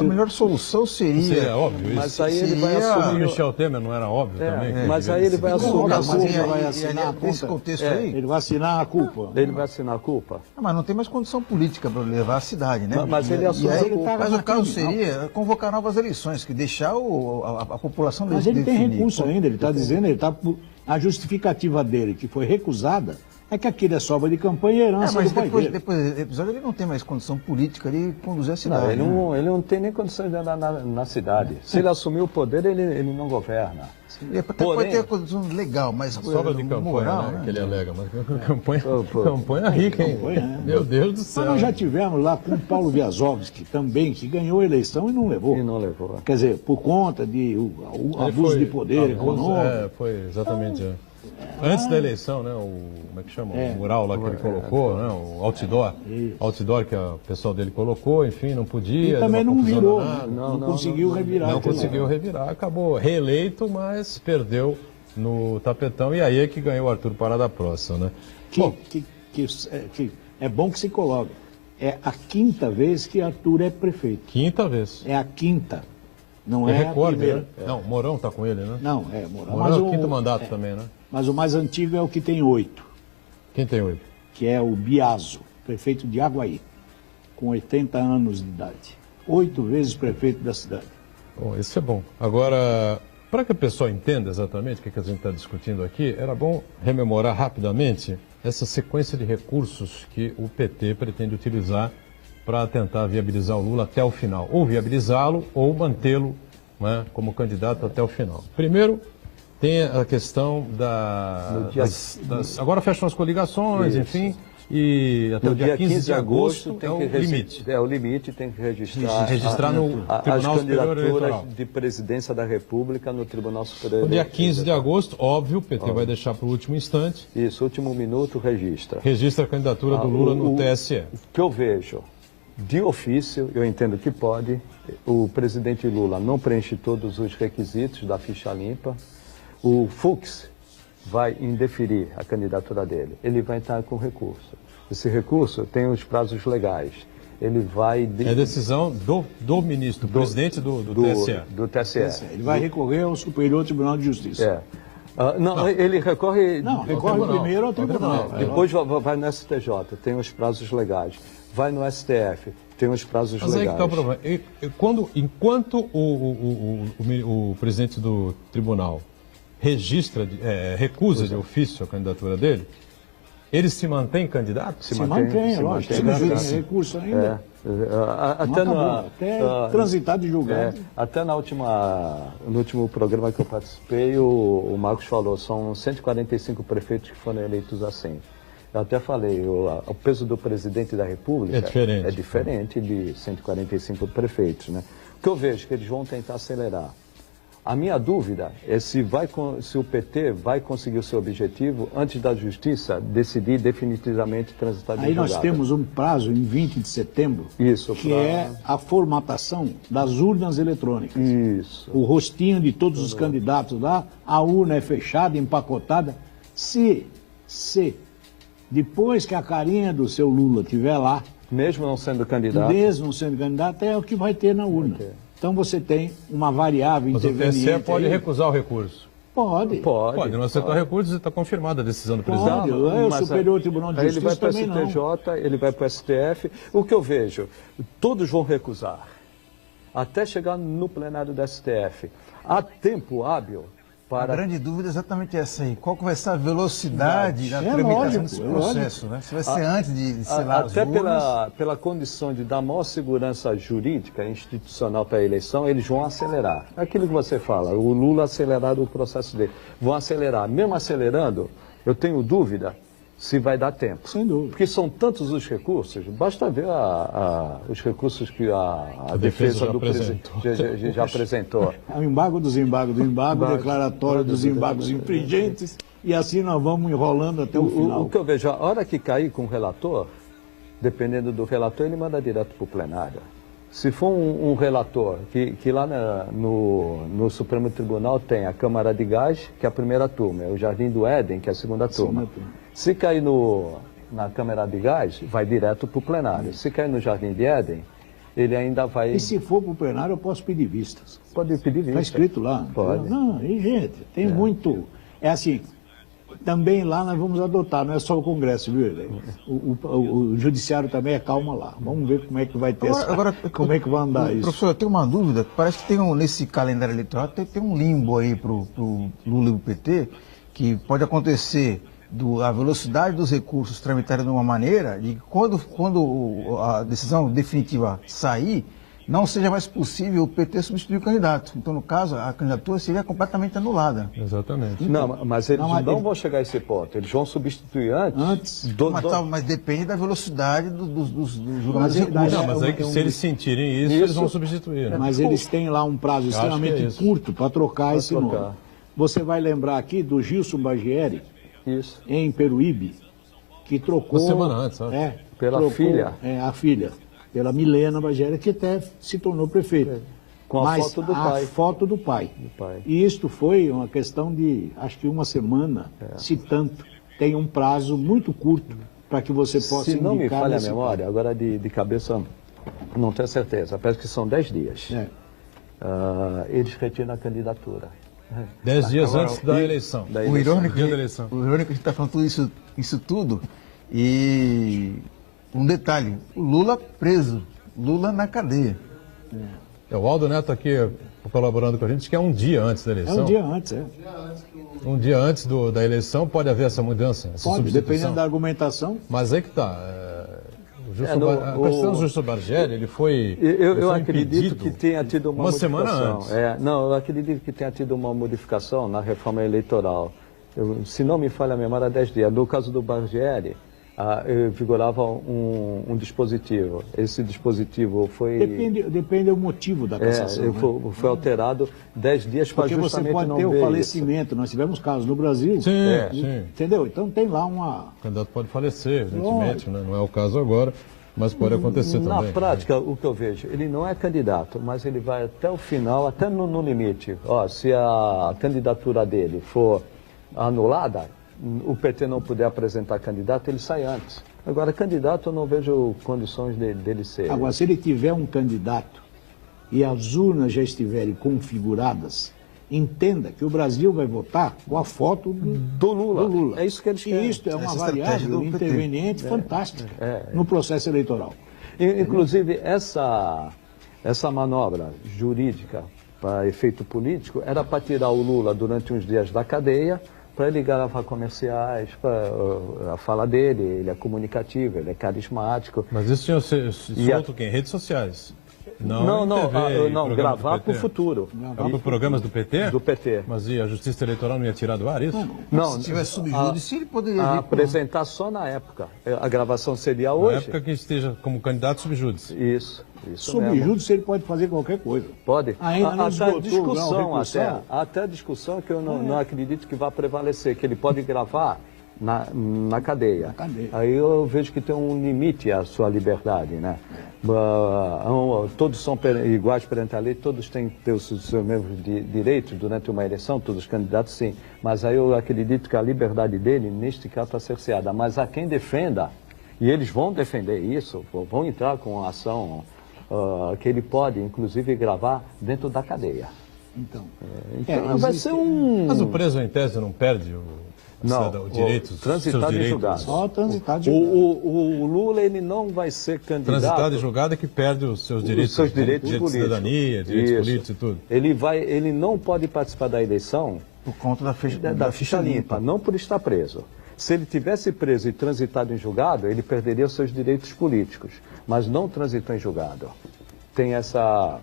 A melhor solução seria óbvio isso. Mas aí ele vai assumir... O Michel Temer não era óbvio também? Mas aí ele vai assumir a culpa. Nesse contexto aí... Ele vai assinar a culpa. Ele vai assinar a culpa. Mas não tem mais condição política para levar a cidade, né? Mas ele assume a culpa. Mas o caso seria convocar novas eleições, que deixar a população definir. Mas ele tem recurso ainda, ele está dizendo, a justificativa dele, que foi recusada, é que aquilo é sobra de campanha e herança mas do pai dele. Depois do episódio, ele não tem mais condição política de conduzir a cidade. Não, ele não tem nem condições de andar na cidade. Se ele assumir o poder, ele não governa. Pode ter a condição legal, mas sobra de campanha, moral, né? Que ele alega, mas campanha rica, hein? Meu Deus do céu. Mas nós já tivemos lá com o Paulo Wiazowski também, que ganhou a eleição e não levou. Quer dizer, por conta de abuso de poder econômico. Foi exatamente. Antes da eleição, né? Como é que chama? O mural lá que ele colocou, né? O outdoor. Outdoor que o pessoal dele colocou, enfim, não podia. E também não virou, não conseguiu revirar. Não conseguiu revirar, acabou reeleito, mas perdeu no tapetão. E aí é que ganhou o Arthur Parada Próxima, né? Que é bom que se coloque. É a quinta vez que Arthur é prefeito. Quinta vez. É a quinta. Não é recorde, a primeira. Né? Não, Mourão está com ele, né? Não, Mourão. Mourão é o quinto mandato também, né? Mas o mais antigo é o que tem 8. Quem tem 8? Que é o Biaso, prefeito de Aguaí, com 80 anos de idade. 8 vezes prefeito da cidade. Bom, isso é bom. Agora, para que a pessoa entenda exatamente o que a gente está discutindo aqui, era bom rememorar rapidamente essa sequência de recursos que o PT pretende utilizar para tentar viabilizar o Lula até o final. Ou viabilizá-lo ou mantê-lo, né, como candidato até o final. Primeiro, tem a questão agora fecham as coligações, enfim, e até o dia 15 de agosto tem o limite. É o limite, tem que registrar no Tribunal as Superior Eleitoral. candidaturas de presidência da República no Tribunal Superior No dia Eleitoral. 15 de agosto, óbvio, o PT vai deixar para o último instante. Isso, último minuto, registra. Registra a candidatura do Lula no TSE. O que eu vejo, de ofício, eu entendo que pode, o presidente Lula não preenche todos os requisitos da ficha limpa. O Fux vai indeferir a candidatura dele. Ele vai entrar com recurso. Esse recurso tem os prazos legais. Ele vai... É decisão do ministro, do presidente do TSE. Do TSE. Ele vai recorrer ao Superior Tribunal de Justiça. Não, ele recorre... Não, recorre primeiro ao tribunal. Depois vai no STJ, tem os prazos legais. Vai no STF, tem os prazos legais. Mas aí que está o problema. Enquanto o presidente do tribunal recusa de ofício a candidatura dele, ele se mantém candidato? Se mantém, lógico. Se mantém recurso ainda. Até transitado e julgado. Até no último programa que eu participei, o Marcos falou, são 145 prefeitos que foram eleitos assim. Eu até falei, o peso do presidente da República é diferente de 145 prefeitos, né? O que eu vejo é que eles vão tentar acelerar. A minha dúvida é se o PT vai conseguir o seu objetivo antes da Justiça decidir definitivamente transitar de julgado. Aí nós temos um prazo em 20 de setembro, que é a formatação das urnas eletrônicas. Isso. O rostinho de todos os candidatos lá, a urna é fechada, empacotada. Se depois que a carinha do seu Lula estiver lá, mesmo não sendo candidato, é o que vai ter na urna. Então você tem uma variável Mas o interveniente. TSE pode aí. recusar o recurso. Pode. Pode, não aceitar recursos e está confirmada a decisão do presidente. Pode. O Superior Tribunal de Aí ele vai Justiça para o também não. STJ, ele vai para o STF. O que eu vejo, todos vão recusar, até chegar no plenário do STF. Há tempo hábil A para... grande dúvida é exatamente essa aí. Qual que vai ser a velocidade da tramitação lógico, desse é processo, né? Se vai ser antes de selar as Até urnas. pela condição de dar maior segurança jurídica e institucional para a eleição, eles vão acelerar. Aquilo que você fala, o Lula acelerar o processo dele. Vão acelerar. Mesmo acelerando, eu tenho dúvida se vai dar tempo. Sem dúvida. Porque são tantos os recursos, basta ver os recursos que a defesa já do presidente já apresentou. É o embargo dos embargos, do embargo declaratório dos embargos infringentes, e assim nós vamos enrolando até o final. O que eu vejo, a hora que cair com o relator, dependendo do relator, ele manda direto para o plenário. Se for um relator que lá no Supremo Tribunal tem a Câmara de Gás, que é a primeira turma, é o Jardim do Éden, que é a segunda turma. Se cair na Câmara de Gás, vai direto para o plenário. Se cair no Jardim de Éden, ele ainda vai... E se for para o plenário, eu posso pedir vistas. Pode pedir vista. Está escrito lá. Pode. Não, e gente, tem muito... É assim, também lá nós vamos adotar, não é só o Congresso, viu? O Judiciário também é calma lá. Vamos ver como é que vai ter como é que vai andar isso. Professor, eu tenho uma dúvida. Parece que tem nesse calendário eleitoral tem um limbo aí para o Lula e o PT, que pode acontecer a velocidade dos recursos tramitarem de uma maneira de que quando a decisão definitiva sair, não seja mais possível o PT substituir o candidato. Então, no caso, a candidatura seria completamente anulada. Exatamente. Não, mas eles não vão chegar a esse ponto. Eles vão substituir antes. Mas depende da velocidade dos julgamentos de recursos. Não, mas aí que se eles sentirem isso, eles vão substituir. Né? Mas eles têm lá um prazo extremamente curto para trocar esse nome. Você vai lembrar aqui do Gilson Bargieri, em Peruíbe, que trocou... Uma semana antes, sabe? Pela filha. A filha. Pela Milena Bargieri, que até se tornou prefeita. Com a foto do pai. A foto do pai. E isto foi uma questão de, acho que uma semana, se tanto. Tem um prazo muito curto para que você possa indicar... Se não me falha a memória, agora de cabeça, não tenho certeza, parece que são 10 dias. Eles retiram a candidatura. 10 dias antes da eleição. O irônico dia é da eleição. que a gente está falando isso tudo e um detalhe, o Lula preso, Lula na cadeia. O Aldo Neto aqui colaborando com a gente, que é um dia antes da eleição. É um dia antes, Um dia antes da eleição pode haver essa mudança, essa pode, substituição. dependendo da argumentação. Mas aí que está. A questão do Justo Bargelli, ele foi. Eu acredito que tenha tido uma semana modificação. antes. Eu acredito que tenha tido uma modificação na reforma eleitoral. Se não me falha a memória, 10 dias. No caso do Bargelli, vigorava um dispositivo. Esse dispositivo foi... Depende do motivo da cassação. Foi alterado 10 dias para justamente você pode não ter o ver falecimento. isso. Nós tivemos casos no Brasil. Sim. Entendeu? Então tem lá uma... O candidato pode falecer, evidentemente, né? Não é o caso agora, mas pode acontecer também. Na prática, o que eu vejo, ele não é candidato, mas ele vai até o final, até no limite. Se a candidatura dele for anulada, o PT não puder apresentar candidato, ele sai antes. Agora, candidato, eu não vejo condições dele ser. Agora, se ele tiver um candidato e as urnas já estiverem configuradas, entenda que o Brasil vai votar com a foto do Lula. É isso que eles querem. E isso é uma variável interveniente fantástica no processo eleitoral. Inclusive, essa manobra jurídica para efeito político era para tirar o Lula durante uns dias da cadeia, para ele gravar comerciais, para a fala dele, ele é comunicativo, ele é carismático. Mas isso tinha solto em redes sociais? Não, gravar para o futuro. Para programas do PT? Do PT. Mas e a Justiça Eleitoral não ia tirar do ar isso? Não, se tivesse subjúdice, ele poderia vir apresentar só na época. A gravação seria hoje. Na época que esteja como candidato subjúdice. Isso subjúdice ele pode fazer qualquer coisa. Pode. Ainda não esgotou, até discussão que eu não acredito que vá prevalecer, que ele pode gravar na cadeia. Aí eu vejo que tem um limite à sua liberdade, né? Todos são iguais perante a lei, todos têm que ter os seus mesmos direitos durante uma eleição, todos os candidatos sim. Mas aí eu acredito que a liberdade dele, neste caso, está cerceada. Mas há quem defenda, e eles vão defender isso, vão entrar com ação que ele pode, inclusive, gravar dentro da cadeia. Então, Então vai ser um... Mas o preso, em tese, não perde o direito, transitado em julgado. Só transitado em julgado. O Lula, ele não vai ser candidato... Transitado em julgado é que perde os seus direitos. Os seus direitos políticos. De cidadania, direitos Isso. políticos e tudo. Ele não pode participar da eleição Por conta da ficha limpa, não por estar preso. Se ele tivesse preso e transitado em julgado, ele perderia os seus direitos políticos, mas não transitou em julgado. Tem essa...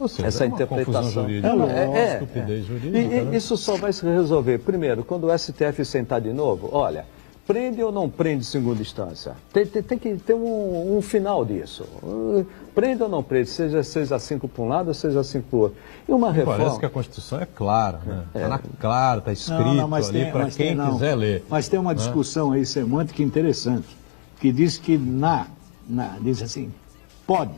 Ou seja, essa é uma interpretação confusão jurídica, estupidez jurídica. Né? Isso só vai se resolver, primeiro, quando o STF sentar de novo, olha, prende ou não prende segunda instância? Tem que ter um final disso. Prende ou não prende, seja 6-5 para um lado ou 6-5 para o outro. E uma reforma... Parece que a Constituição é clara, né? Está clara, está escrito ali para quem quiser ler. Mas tem uma discussão aí semântica interessante, que diz que diz assim, pode,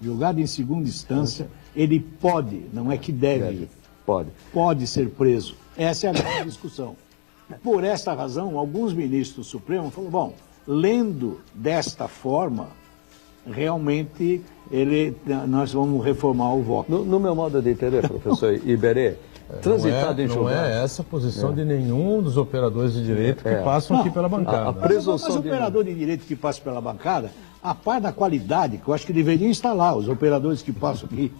julgado em segunda instância, ele pode, não é que deve, pode ser preso. Essa é a grande discussão. Por esta razão, alguns ministros do Supremo falaram, bom, lendo desta forma, realmente nós vamos reformar o voto. No meu modo de entender, professor Iberê, transitado em julgado... Não é essa a posição de nenhum dos operadores de direito que passam aqui pela bancada. Mas o operador de direito que passa pela bancada, a par da qualidade, que eu acho que deveriam instalar os operadores que passam aqui,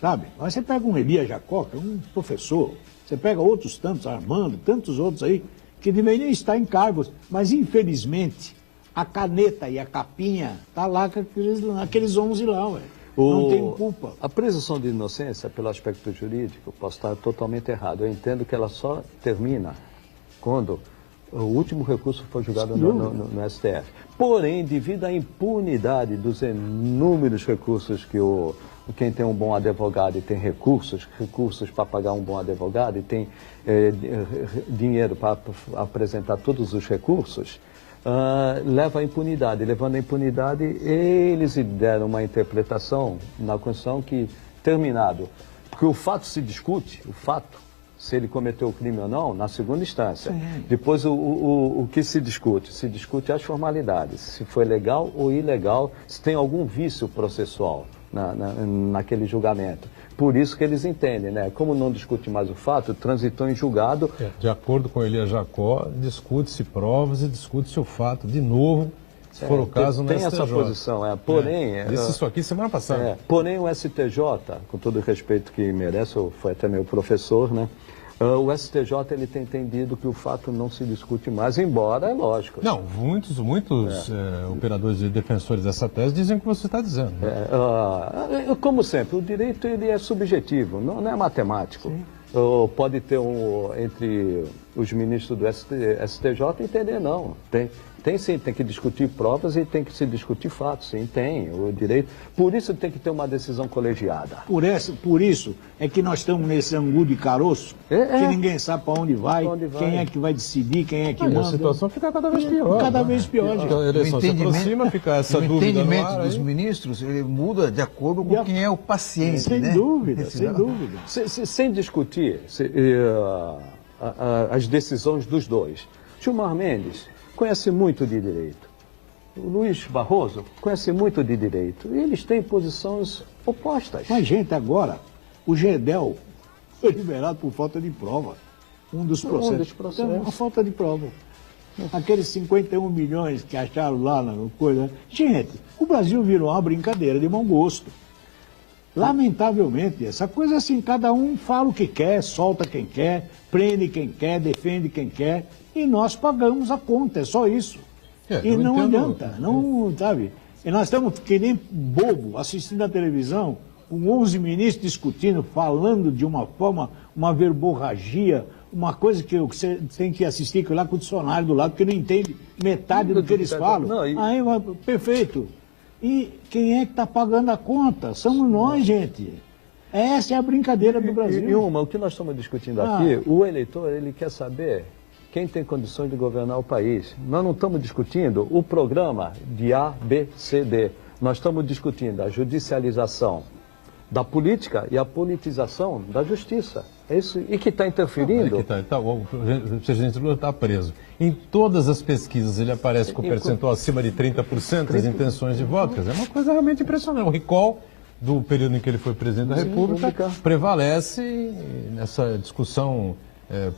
sabe? Mas você pega um Elias Jacó, que é um professor, você pega outros tantos, Armando, tantos outros aí, que deveriam estar em cargos, mas infelizmente a caneta e a capinha tá lá com aqueles 11 lá, ué. Não tem culpa. A presunção de inocência, pelo aspecto jurídico, posso estar totalmente errado. Eu entendo que ela só termina quando o último recurso for julgado no STF. Porém, devido à impunidade dos inúmeros recursos que quem tem um bom advogado e tem recursos para pagar um bom advogado e tem dinheiro para apresentar todos os recursos, leva à impunidade. Levando à impunidade, eles deram uma interpretação na Constituição que, terminado, porque o fato se discute, se ele cometeu o crime ou não, na segunda instância. Sim. Depois, o que se discute? Se discute as formalidades, se foi legal ou ilegal, se tem algum vício processual naquele julgamento. Por isso que eles entendem, né? Como não discute mais o fato, transitou em julgado. De acordo com Elias Jacó, discute-se provas e discute-se o fato de novo, se for o caso, no STJ. Tem essa posição, porém... Disse isso aqui semana passada. Porém, o STJ, com todo o respeito que merece, foi até meu professor, né? O STJ ele tem entendido que o fato não se discute mais, embora, é lógico. Não, muitos operadores e defensores dessa tese dizem o que você está dizendo. Né? Como sempre, o direito ele é subjetivo, não é matemático. Pode ter entre os ministros do STJ entender, não. Tem sim, tem que discutir provas e tem que se discutir fatos, sim, tem o direito. Por isso tem que ter uma decisão colegiada. Por isso é que nós estamos nesse angu de caroço, que ninguém sabe para onde vai, quem é que vai decidir, quem é que manda. A situação fica cada vez pior. Cada vez pior. Então, a eleição se aproxima, fica essa dúvida no ar. O entendimento dos ministros ele muda de acordo com quem é o paciente, sem dúvida, sem dúvida. Sem discutir as decisões dos dois. Gilmar Mendes conhece muito de direito. O Luiz Barroso conhece muito de direito. E eles têm posições opostas. Mas, gente, agora, o Gedel foi liberado por falta de prova. Um dos processos. Então, uma falta de prova. Aqueles 51 milhões que acharam lá na coisa. Gente, o Brasil virou uma brincadeira de mau gosto. Lamentavelmente, essa coisa assim, cada um fala o que quer, solta quem quer, prende quem quer, defende quem quer. E nós pagamos a conta, é só isso. E não adianta, não, sabe? E nós estamos que nem bobo assistindo a televisão, com 11 ministros discutindo, falando de uma forma, uma verborragia, uma coisa que você tem que assistir lá com o dicionário do lado, porque não entende metade do que eles falam. Aí, perfeito. E quem é que está pagando a conta? Somos nós, gente. Essa é a brincadeira do Brasil. O que nós estamos discutindo aqui, o eleitor, ele quer saber quem tem condições de governar o país. Nós não estamos discutindo o programa de A, B, C, D. Nós estamos discutindo a judicialização da política e a politização da justiça. É isso, e que está interferindo. O presidente Lula está preso. Em todas as pesquisas ele aparece com o percentual acima de 30% das intenções de voto. Quer dizer, é uma coisa realmente impressionante. O recall do período em que ele foi presidente da República prevalece nessa discussão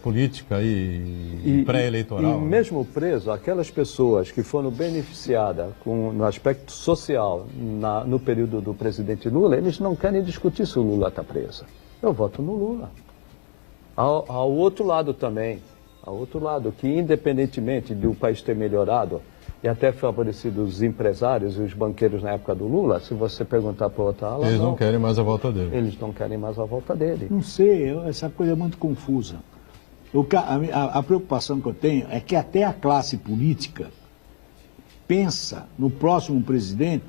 política e pré-eleitoral. E mesmo preso, aquelas pessoas que foram beneficiadas no aspecto social no período do presidente Lula, eles não querem discutir se o Lula está preso. Eu voto no Lula. Ao outro lado também, que independentemente do país ter melhorado e até favorecido os empresários e os banqueiros na época do Lula, se você perguntar para outra ala, eles não querem mais a volta dele. Eles não querem mais a volta dele. Não sei, essa coisa é muito confusa. A preocupação que eu tenho é que até a classe política pensa no próximo presidente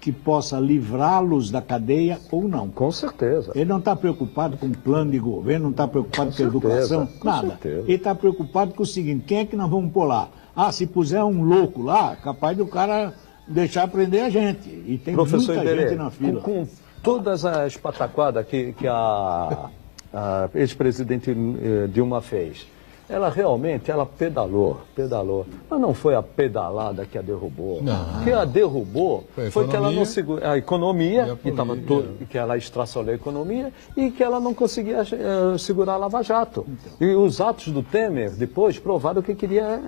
que possa livrá-los da cadeia ou não. Com certeza. Ele não está preocupado com o plano de governo, não está preocupado com a educação, nada. Certeza. Ele está preocupado com o seguinte, quem é que nós vamos pôr lá? Se puser um louco lá, capaz do cara deixar prender a gente. E tem Professor muita Iberê, gente na fila. Com todas as pataquadas que a ex-presidente Dilma fez, ela realmente pedalou. Mas não foi a pedalada que a derrubou. Não. O que a derrubou foi que ela não segurou a economia, que ela estraçolou a economia e que ela não conseguia segurar a Lava Jato. E os atos do Temer, depois, provaram que queria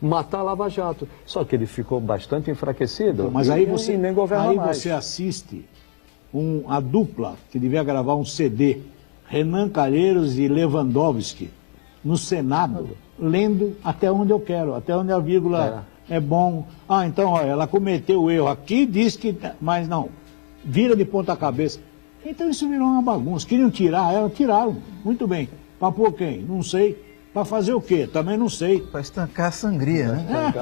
matar a Lava Jato. Só que ele ficou bastante enfraquecido. Mas aí você, nem governa mais. Você assiste a dupla que devia gravar um CD, Renan Calheiros e Lewandowski, no Senado, lendo até onde eu quero, até onde a vírgula é bom. Então, olha, ela cometeu o erro aqui, diz que... Mas não, vira de ponta cabeça. Então isso virou uma bagunça. Queriam tirar ela, tiraram. Muito bem. Para pôr quem? Não sei. Para fazer o quê? Também não sei. Para estancar a sangria, né?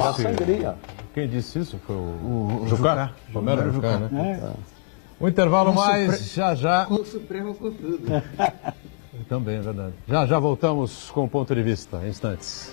A sangria. Quem disse isso foi o Jucá. Romero Jucá, né? Um intervalo mais, já. O Supremo com tudo. Também é verdade. Já voltamos com o ponto de vista, em instantes.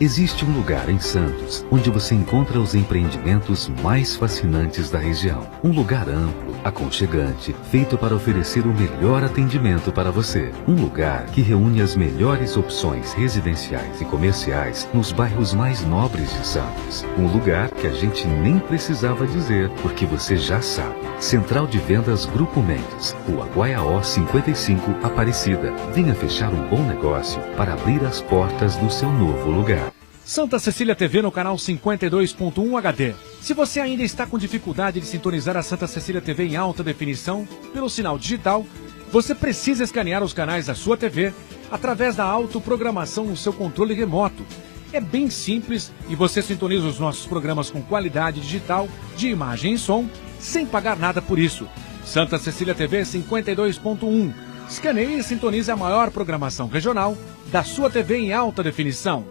Existe um lugar em Santos onde você encontra os empreendimentos mais fascinantes da região. Um lugar amplo, aconchegante, feito para oferecer o melhor atendimento para você. Um lugar que reúne as melhores opções residenciais e comerciais nos bairros mais nobres de Santos. Um lugar que a gente nem precisava dizer, porque você já sabe. Central de Vendas Grupo Mendes, Rua Guaiaó 55, Aparecida. Venha fechar um bom negócio para abrir as portas do seu novo lugar. Santa Cecília TV no canal 52.1 HD. Se você ainda está com dificuldade de sintonizar a Santa Cecília TV em alta definição pelo sinal digital, você precisa escanear os canais da sua TV através da autoprogramação no seu controle remoto. É bem simples e você sintoniza os nossos programas com qualidade digital de imagem e som sem pagar nada por isso. Santa Cecília TV 52.1. Escaneie e sintonize a maior programação regional da sua TV em alta definição.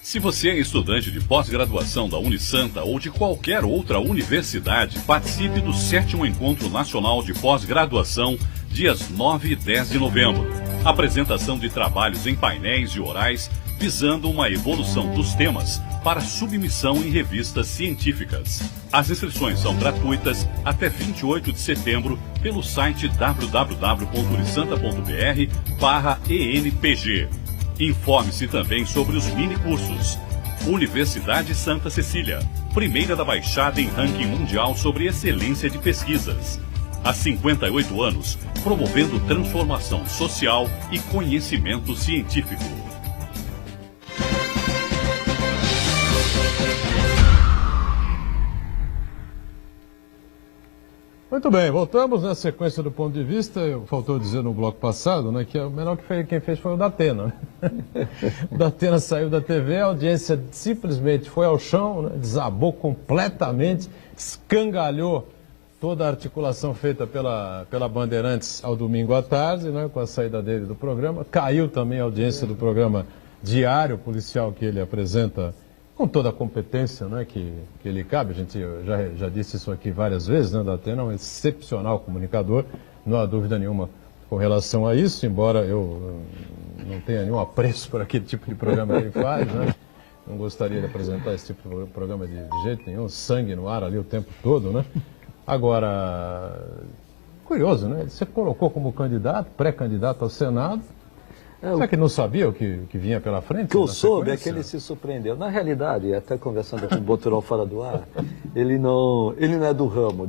Se você é estudante de pós-graduação da Unisanta ou de qualquer outra universidade, participe do 7º Encontro Nacional de Pós-Graduação, dias 9 e 10 de novembro. Apresentação de trabalhos em painéis e orais, visando uma evolução dos temas para submissão em revistas científicas. As inscrições são gratuitas até 28 de setembro pelo site www.unisanta.br/ENPG. Informe-se também sobre os mini-cursos. Universidade Santa Cecília, primeira da Baixada em ranking mundial sobre excelência de pesquisas. Há 58 anos, promovendo transformação social e conhecimento científico. Muito bem, voltamos na sequência do ponto de vista. Faltou dizer no bloco passado, né, que o menor que quem fez foi o Datena. Né? O Datena saiu da TV, a audiência simplesmente foi ao chão, né, desabou completamente, escangalhou toda a articulação feita pela Bandeirantes ao domingo à tarde, né, com a saída dele do programa. Caiu também a audiência do programa diário policial que ele apresenta com toda a competência, né, que ele cabe. A gente já disse isso aqui várias vezes, né, Datena é um excepcional comunicador, não há dúvida nenhuma com relação a isso, embora eu não tenha nenhum apreço por aquele tipo de programa que ele faz, né. não gostaria de apresentar esse tipo de programa de jeito nenhum, sangue no ar ali o tempo todo, né? Agora, curioso, né? Você colocou como candidato, pré-candidato ao Senado. Será que ele não sabia o que vinha pela frente? O que eu soube é que ele se surpreendeu. Na realidade, até conversando com o Boturão fora do ar, ele não é do ramo.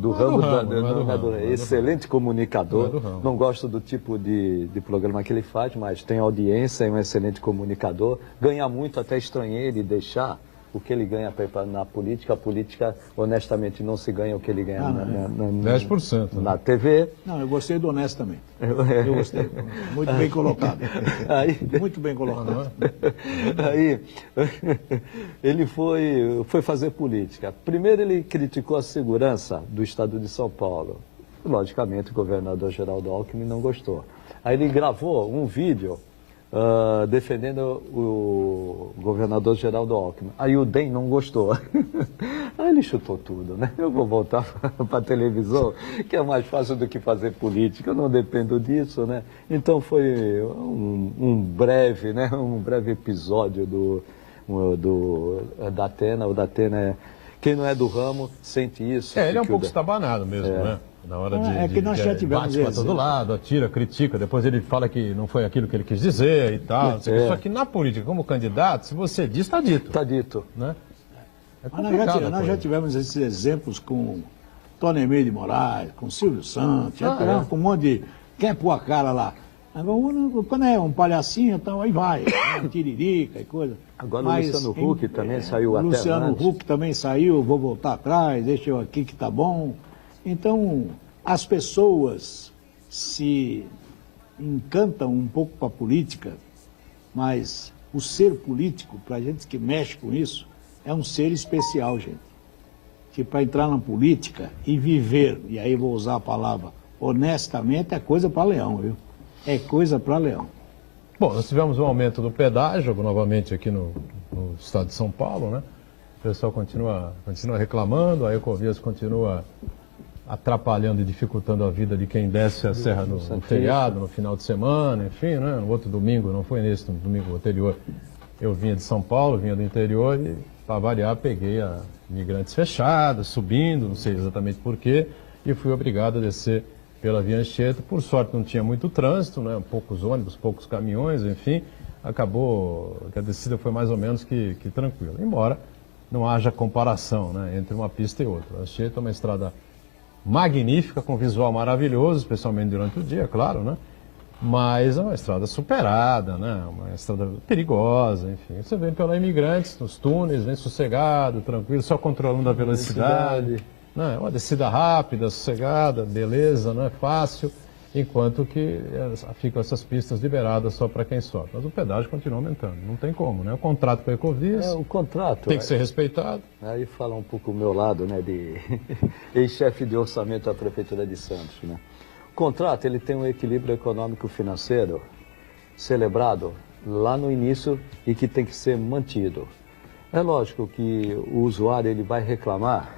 Excelente comunicador. Não gosto do tipo de programa que ele faz, mas tem audiência, é um excelente comunicador. Ganha muito, até estranhei ele deixar o que ele ganha na política. A política, honestamente, não se ganha o que ele ganha 10%, na TV. Não, eu gostei do honesto também. Eu gostei. Muito bem colocado. Muito bem colocado. Aí, ele foi fazer política. Primeiro, ele criticou a segurança do estado de São Paulo. Logicamente, o governador Geraldo Alckmin não gostou. Aí ele gravou um vídeo defendendo o governador Geraldo Alckmin. Aí o DEM não gostou. Aí ele chutou tudo, né? Eu vou voltar para a televisão, que é mais fácil do que fazer política, eu não dependo disso, né? Então foi um breve episódio da Atena. O da Atena quem não é do ramo sente isso. Ele é um pouco estabanado mesmo, né? Na hora que nós já tivemos bate para todo lado, atira, critica, depois ele fala que não foi aquilo que ele quis dizer e tal. Só que na política, como candidato, se você diz, está dito. Está dito. Né? Nós já tivemos esses exemplos com Tony Emílio de Moraes, com Silvio Santos, com um monte de... Quem pôr a cara lá? Agora, quando é um palhacinho, então, aí vai, tiririca e coisa. Agora o Luciano Huck também saiu até antes. O Luciano Huck também saiu, vou voltar atrás, deixa eu aqui que tá bom. Então, as pessoas se encantam um pouco com a política, mas o ser político, para a gente que mexe com isso, é um ser especial, gente. Que para entrar na política e viver, e aí vou usar a palavra honestamente, é coisa para leão, viu? É coisa para leão. Bom, nós tivemos um aumento do pedágio, novamente aqui no estado de São Paulo, né? O pessoal continua reclamando, a Ecovias continua atrapalhando e dificultando a vida de quem desce a serra no feriado, no final de semana, enfim, né? No outro domingo, não foi nesse, no domingo anterior, eu vinha de São Paulo, vinha do interior e, para variar, peguei a Imigrantes fechada, subindo, não sei exatamente porquê, e fui obrigado a descer pela Via Anchieta. Por sorte não tinha muito trânsito, né? Poucos ônibus, poucos caminhões, enfim, acabou que a descida foi mais ou menos que tranquila, embora não haja comparação, né, entre uma pista e outra. A Anchieta é uma estrada magnífica, com visual maravilhoso, especialmente durante o dia, claro, né? Mas é uma estrada superada, né? Uma estrada perigosa, enfim. Você vem pela Imigrantes, nos túneis, vem sossegado, tranquilo, só controlando a velocidade. Né? Uma descida rápida, sossegada, beleza, não é fácil, enquanto que ficam essas pistas liberadas só para quem sobe. Mas o pedágio continua aumentando, não tem como, né? O contrato com a Ecovias o contrato tem que ser respeitado. Aí fala um pouco o meu lado, né, de ex-chefe de orçamento da Prefeitura de Santos, né? O contrato, ele tem um equilíbrio econômico-financeiro celebrado lá no início e que tem que ser mantido. É lógico que o usuário ele vai reclamar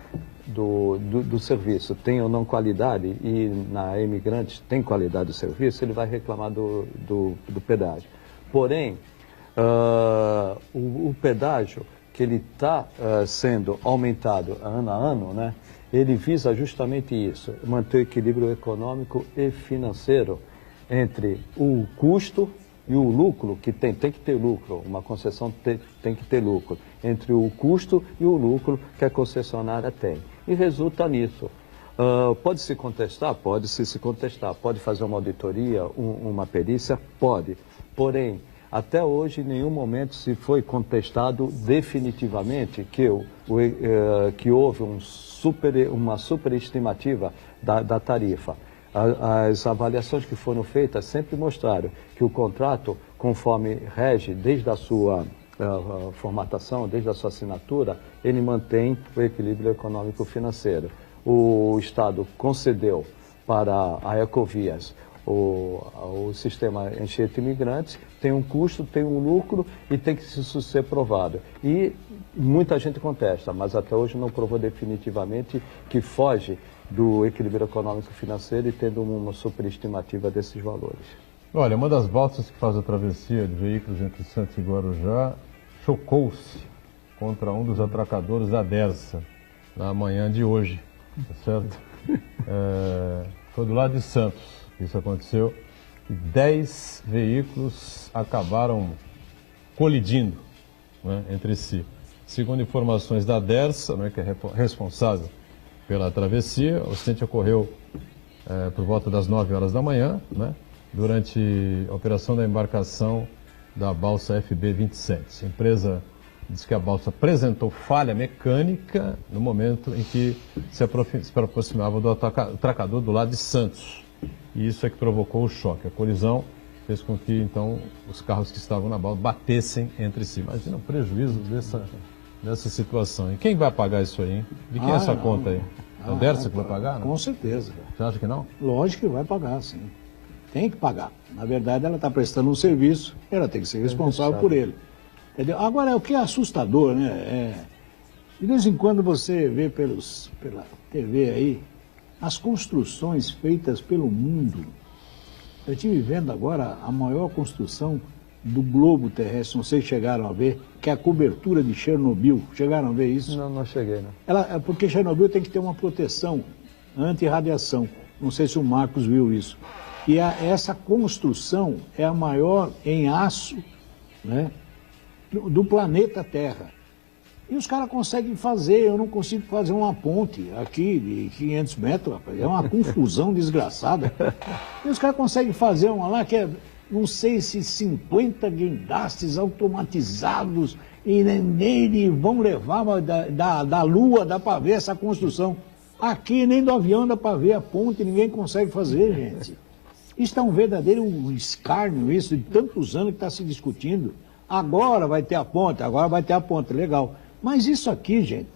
do serviço, tem ou não qualidade, e na Imigrantes tem qualidade do serviço, ele vai reclamar do pedágio. Porém, o pedágio que ele está sendo aumentado ano a ano, né, ele visa justamente isso, manter o equilíbrio econômico e financeiro entre o custo e o lucro, que tem que ter lucro, uma concessão tem que ter lucro, entre o custo e o lucro que a concessionária tem. E resulta nisso. Pode se contestar? Pode se contestar. Pode fazer uma auditoria, uma perícia? Pode. Porém, até hoje, em nenhum momento se foi contestado definitivamente que houve uma superestimativa da tarifa. As avaliações que foram feitas sempre mostraram que o contrato, conforme rege desde a sua formatação, desde a sua assinatura, ele mantém o equilíbrio econômico-financeiro. O Estado concedeu para a Ecovias o sistema Anchieta Imigrantes, tem um custo, tem um lucro e tem que isso ser provado. E muita gente contesta, mas até hoje não provou definitivamente que foge do equilíbrio econômico-financeiro e tendo uma superestimativa desses valores. Olha, uma das balsas que faz a travessia de veículos entre Santos e Guarujá chocou-se contra um dos atracadores da Dersa, na manhã de hoje, tá certo? Foi do lado de Santos que isso aconteceu, e 10 veículos acabaram colidindo, né, entre si. Segundo informações da Dersa, né, que é responsável pela travessia, o acidente ocorreu por volta das 9 horas da manhã, né, durante a operação da embarcação da balsa FB-27. A empresa diz que a balsa apresentou falha mecânica no momento em que se aproximava do atracador do lado de Santos. E isso é que provocou o choque. A colisão fez com que, então, os carros que estavam na balsa batessem entre si. Imagina o prejuízo dessa situação. E quem vai pagar isso aí, hein? De quem é essa conta aí? É o Dersa que vai pagar? Não? Com certeza. Você acha que não? Lógico que vai pagar, sim. Tem que pagar. Na verdade, ela está prestando um serviço, ela tem que ser responsável por ele. Entendeu? Agora, o que é assustador, né? De vez em quando você vê pela TV aí as construções feitas pelo mundo. Eu estive vendo agora a maior construção do globo terrestre, não sei se chegaram a ver, que é a cobertura de Chernobyl. Chegaram a ver isso? Não cheguei, não. Porque Chernobyl tem que ter uma proteção anti-radiação. Não sei se o Marcos viu isso. E essa construção é a maior em aço, né, do planeta Terra. E os caras conseguem fazer, eu não consigo fazer uma ponte aqui de 500 metros, rapaz. É uma confusão desgraçada. E os caras conseguem fazer uma lá que é, não sei se 50 guindastes automatizados e nele vão levar da Lua, dá para ver essa construção. Aqui nem do avião dá para ver a ponte, ninguém consegue fazer, gente. Isso é um verdadeiro escárnio, isso de tantos anos que está se discutindo. Agora vai ter a ponte, legal. Mas isso aqui, gente,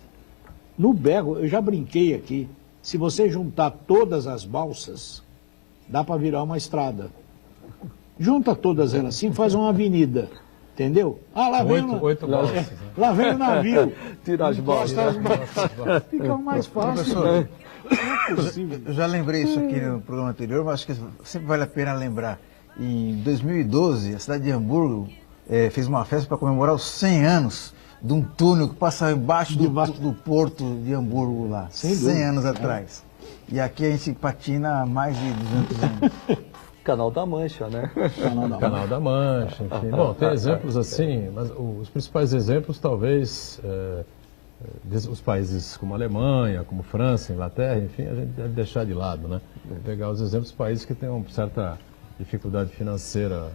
no berro, eu já brinquei aqui, se você juntar todas as balsas, dá para virar uma estrada. Junta todas elas assim, faz uma avenida, entendeu? Lá vem lá vem o navio. Tira as balsas. Fica mais fácil. Professor, não é possível. Eu já lembrei isso aqui no programa anterior, mas acho que sempre vale a pena lembrar. Em 2012, a cidade de Hamburgo fez uma festa para comemorar os 100 anos de um túnel que passava embaixo do porto de Hamburgo lá, 100 anos atrás. E aqui a gente patina há mais de 200 anos. Canal da Mancha, né? Canal da Mancha, enfim. Bom, tem exemplos assim, mas os principais exemplos talvez, os países como a Alemanha, como França, Inglaterra, enfim, a gente deve deixar de lado, né? Pegar os exemplos dos países que têm uma certa dificuldade financeira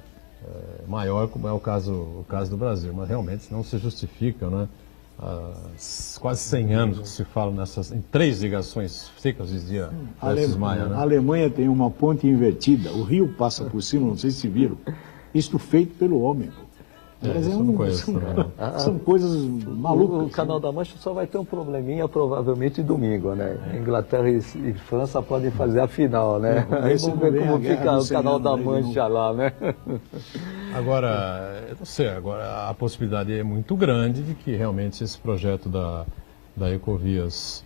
maior, como é o caso do Brasil, mas realmente não se justifica, né? Quase 100 anos que se fala em 3 ligações secas, dizia Alexis Maia, né? A Alemanha tem uma ponte invertida, o rio passa por cima, não sei se viram, isto feito pelo homem. Mas isso eu não conheço, são coisas malucas. O Canal da Mancha só vai ter um probleminha provavelmente domingo, né? Inglaterra e França podem fazer a final, né? Aí vamos ver como fica o Canal da Mancha lá, né? Agora, eu não sei, a possibilidade é muito grande de que realmente esse projeto da Ecovias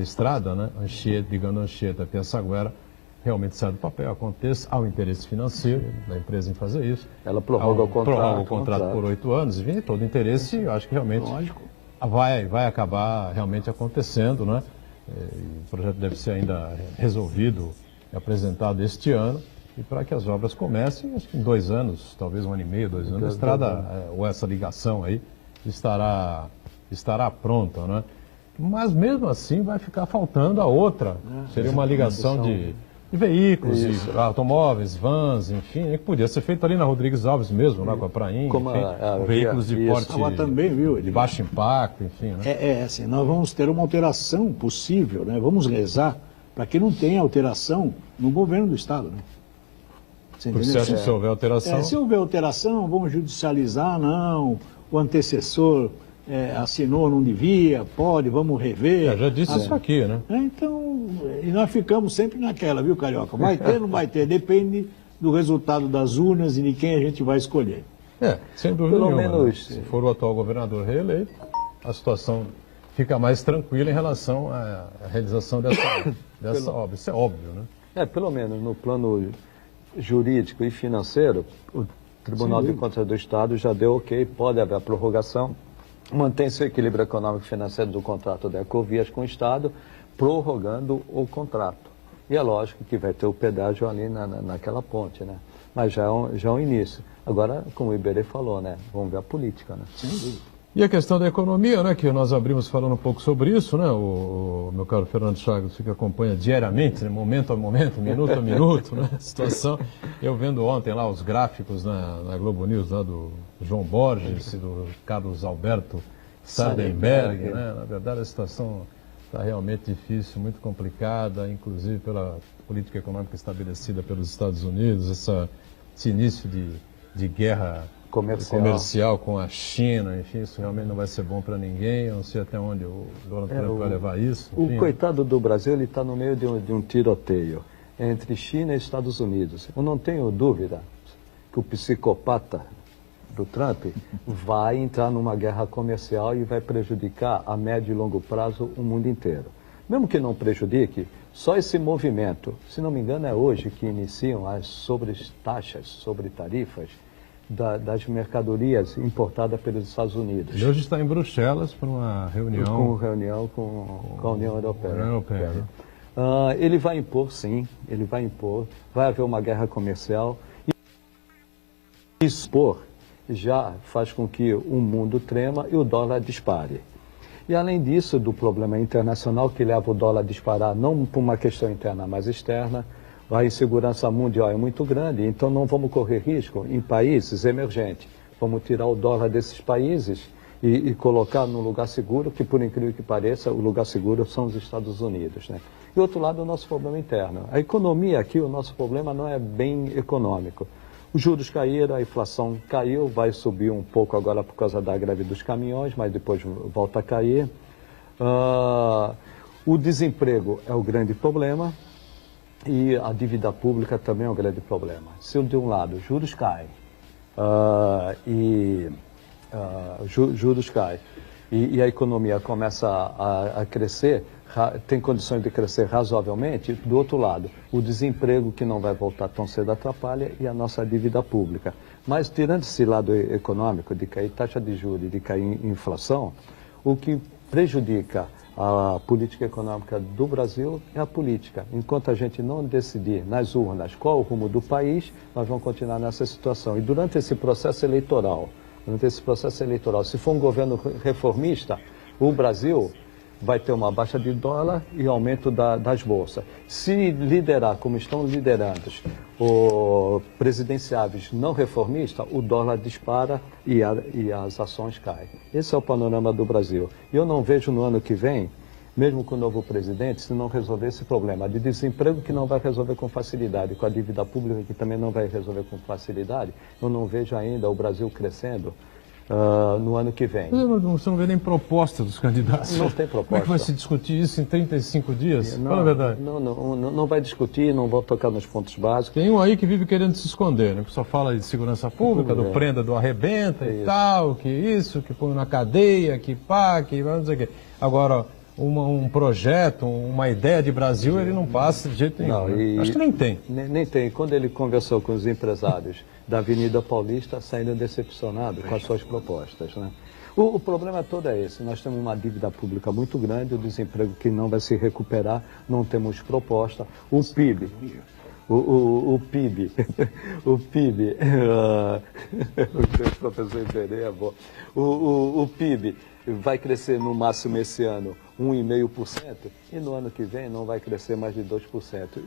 Estrada, né? Ligando Anchieta até Saguera, realmente sai do papel, aconteça ao interesse financeiro da empresa em fazer isso. Ela prorroga o contrato por 8 anos, e todo interesse, eu acho que realmente vai acabar realmente acontecendo, né? O projeto deve ser ainda resolvido e apresentado este ano, e para que as obras comecem, acho que em 2 anos, talvez 1 ano e meio, 2 anos, a estrada, ou essa ligação aí, estará pronta, né? Mas mesmo assim vai ficar faltando a outra, seria uma ligação de veículos, de automóveis, vans, enfim, que podia ser feito ali na Rodrigues Alves mesmo, lá com a Prainha, veículos de porte também, viu, de baixo impacto, enfim. Né? Assim, nós vamos ter uma alteração possível, né? Vamos rezar para que não tenha alteração no governo do Estado, né? Você acha que se houver alteração? Se houver alteração, vamos judicializar, não, o antecessor assinou, não devia, pode, vamos rever. Já disse isso aqui, né? Então, e nós ficamos sempre naquela, viu, Carioca? Vai ter, não vai ter, depende do resultado das urnas e de quem a gente vai escolher. Sem dúvida nenhuma. Se for o atual governador reeleito, a situação fica mais tranquila em relação à realização dessa obra. Isso é óbvio, né? Pelo menos no plano jurídico e financeiro, o Tribunal de Contas do Estado já deu ok, pode haver a prorrogação mantém-se o equilíbrio econômico e financeiro do contrato da Ecovias com o Estado, prorrogando o contrato. E é lógico que vai ter o pedágio ali naquela ponte, né? Mas já é um início. Agora, como o Iberê falou, né? Vamos ver a política, né? Sem dúvida. E a questão da economia, né, que nós abrimos falando um pouco sobre isso, né, o meu caro Fernando Chagas, que acompanha diariamente, né, momento a momento, minuto a minuto, né, a situação. Eu vendo ontem lá os gráficos na Globo News, lá do João Borges e do Carlos Alberto Sardenberg, né, na verdade a situação está realmente difícil, muito complicada, inclusive pela política econômica estabelecida pelos Estados Unidos, esse início de guerra comercial com a China, enfim, isso realmente não vai ser bom para ninguém, eu não sei até onde o Donald Trump vai levar isso. Enfim. O coitado do Brasil, ele está no meio de um tiroteio entre China e Estados Unidos. Eu não tenho dúvida que o psicopata do Trump vai entrar numa guerra comercial e vai prejudicar a médio e longo prazo o mundo inteiro. Mesmo que não prejudique, só esse movimento, se não me engano é hoje que iniciam as sobretaxas, sobre tarifas, das mercadorias importadas pelos Estados Unidos. Ele hoje está em Bruxelas para uma reunião com a União Europeia. Né? Ele vai impor, sim, ele vai impor, vai haver uma guerra comercial. E expor já faz com que o mundo trema e o dólar dispare. E além disso, do problema internacional que leva o dólar a disparar, não por uma questão interna, mas externa, a insegurança mundial é muito grande, então não vamos correr risco em países emergentes. Vamos tirar o dólar desses países e colocar no lugar seguro, que por incrível que pareça, o lugar seguro são os Estados Unidos, né? E outro lado, o nosso problema interno. A economia aqui, o nosso problema não é bem econômico. Os juros caíram, a inflação caiu, vai subir um pouco agora por causa da greve dos caminhões, mas depois volta a cair. O desemprego é o grande problema. E a dívida pública também é um grande problema. Se de um lado juros caem e a economia começa a crescer, tem condições de crescer razoavelmente, do outro lado, o desemprego que não vai voltar tão cedo atrapalha e a nossa dívida pública. Mas tirando esse lado econômico, de cair taxa de juros e de cair inflação, o que prejudica a política econômica do Brasil é a política. Enquanto a gente não decidir nas urnas qual o rumo do país, nós vamos continuar nessa situação. E durante esse processo eleitoral, se for um governo reformista, o Brasil vai ter uma baixa de dólar e aumento das bolsas. Se liderar como estão liderando os presidenciáveis não reformistas, o dólar dispara e as ações caem. Esse é o panorama do Brasil. E eu não vejo no ano que vem, mesmo com o novo presidente, se não resolver esse problema de desemprego que não vai resolver com facilidade, com a dívida pública que também não vai resolver com facilidade, eu não vejo ainda o Brasil crescendo no ano que vem. Você não vê nem proposta dos candidatos. Não tem proposta. Como é que vai se discutir isso em 35 dias? Fala a verdade. Não vai discutir, não vão tocar nos pontos básicos. Tem um aí que vive querendo se esconder, né? Que só fala de segurança pública, do prenda, do arrebenta e tal, que isso, que põe na cadeia, que pá, que não sei o quê. Agora, um projeto, uma ideia de Brasil, ele não passa de jeito nenhum. Né? Acho que nem tem. Nem tem. Quando ele conversou com os empresários da Avenida Paulista, saindo decepcionado com as suas propostas, né? O problema todo é esse. Nós temos uma dívida pública muito grande, o desemprego que não vai se recuperar, não temos proposta. O PIB, o PIB, o professor Iberê é bom. O PIB vai crescer no máximo esse ano 1,5% e no ano que vem não vai crescer mais de 2%.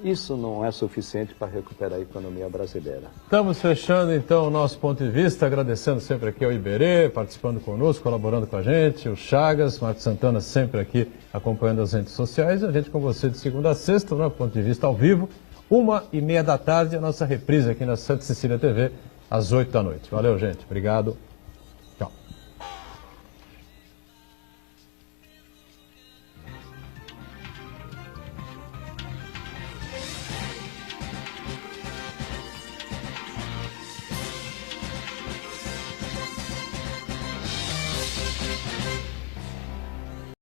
Isso não é suficiente para recuperar a economia brasileira. Estamos fechando então o nosso ponto de vista, agradecendo sempre aqui ao Iberê, participando conosco, colaborando com a gente, o Chagas, Marcos Santana sempre aqui acompanhando as redes sociais, a gente com você de segunda a sexta, no ponto de vista ao vivo, 1h30 da tarde, a nossa reprise aqui na Santa Cecília TV, às 8 da noite. Valeu, gente. Obrigado.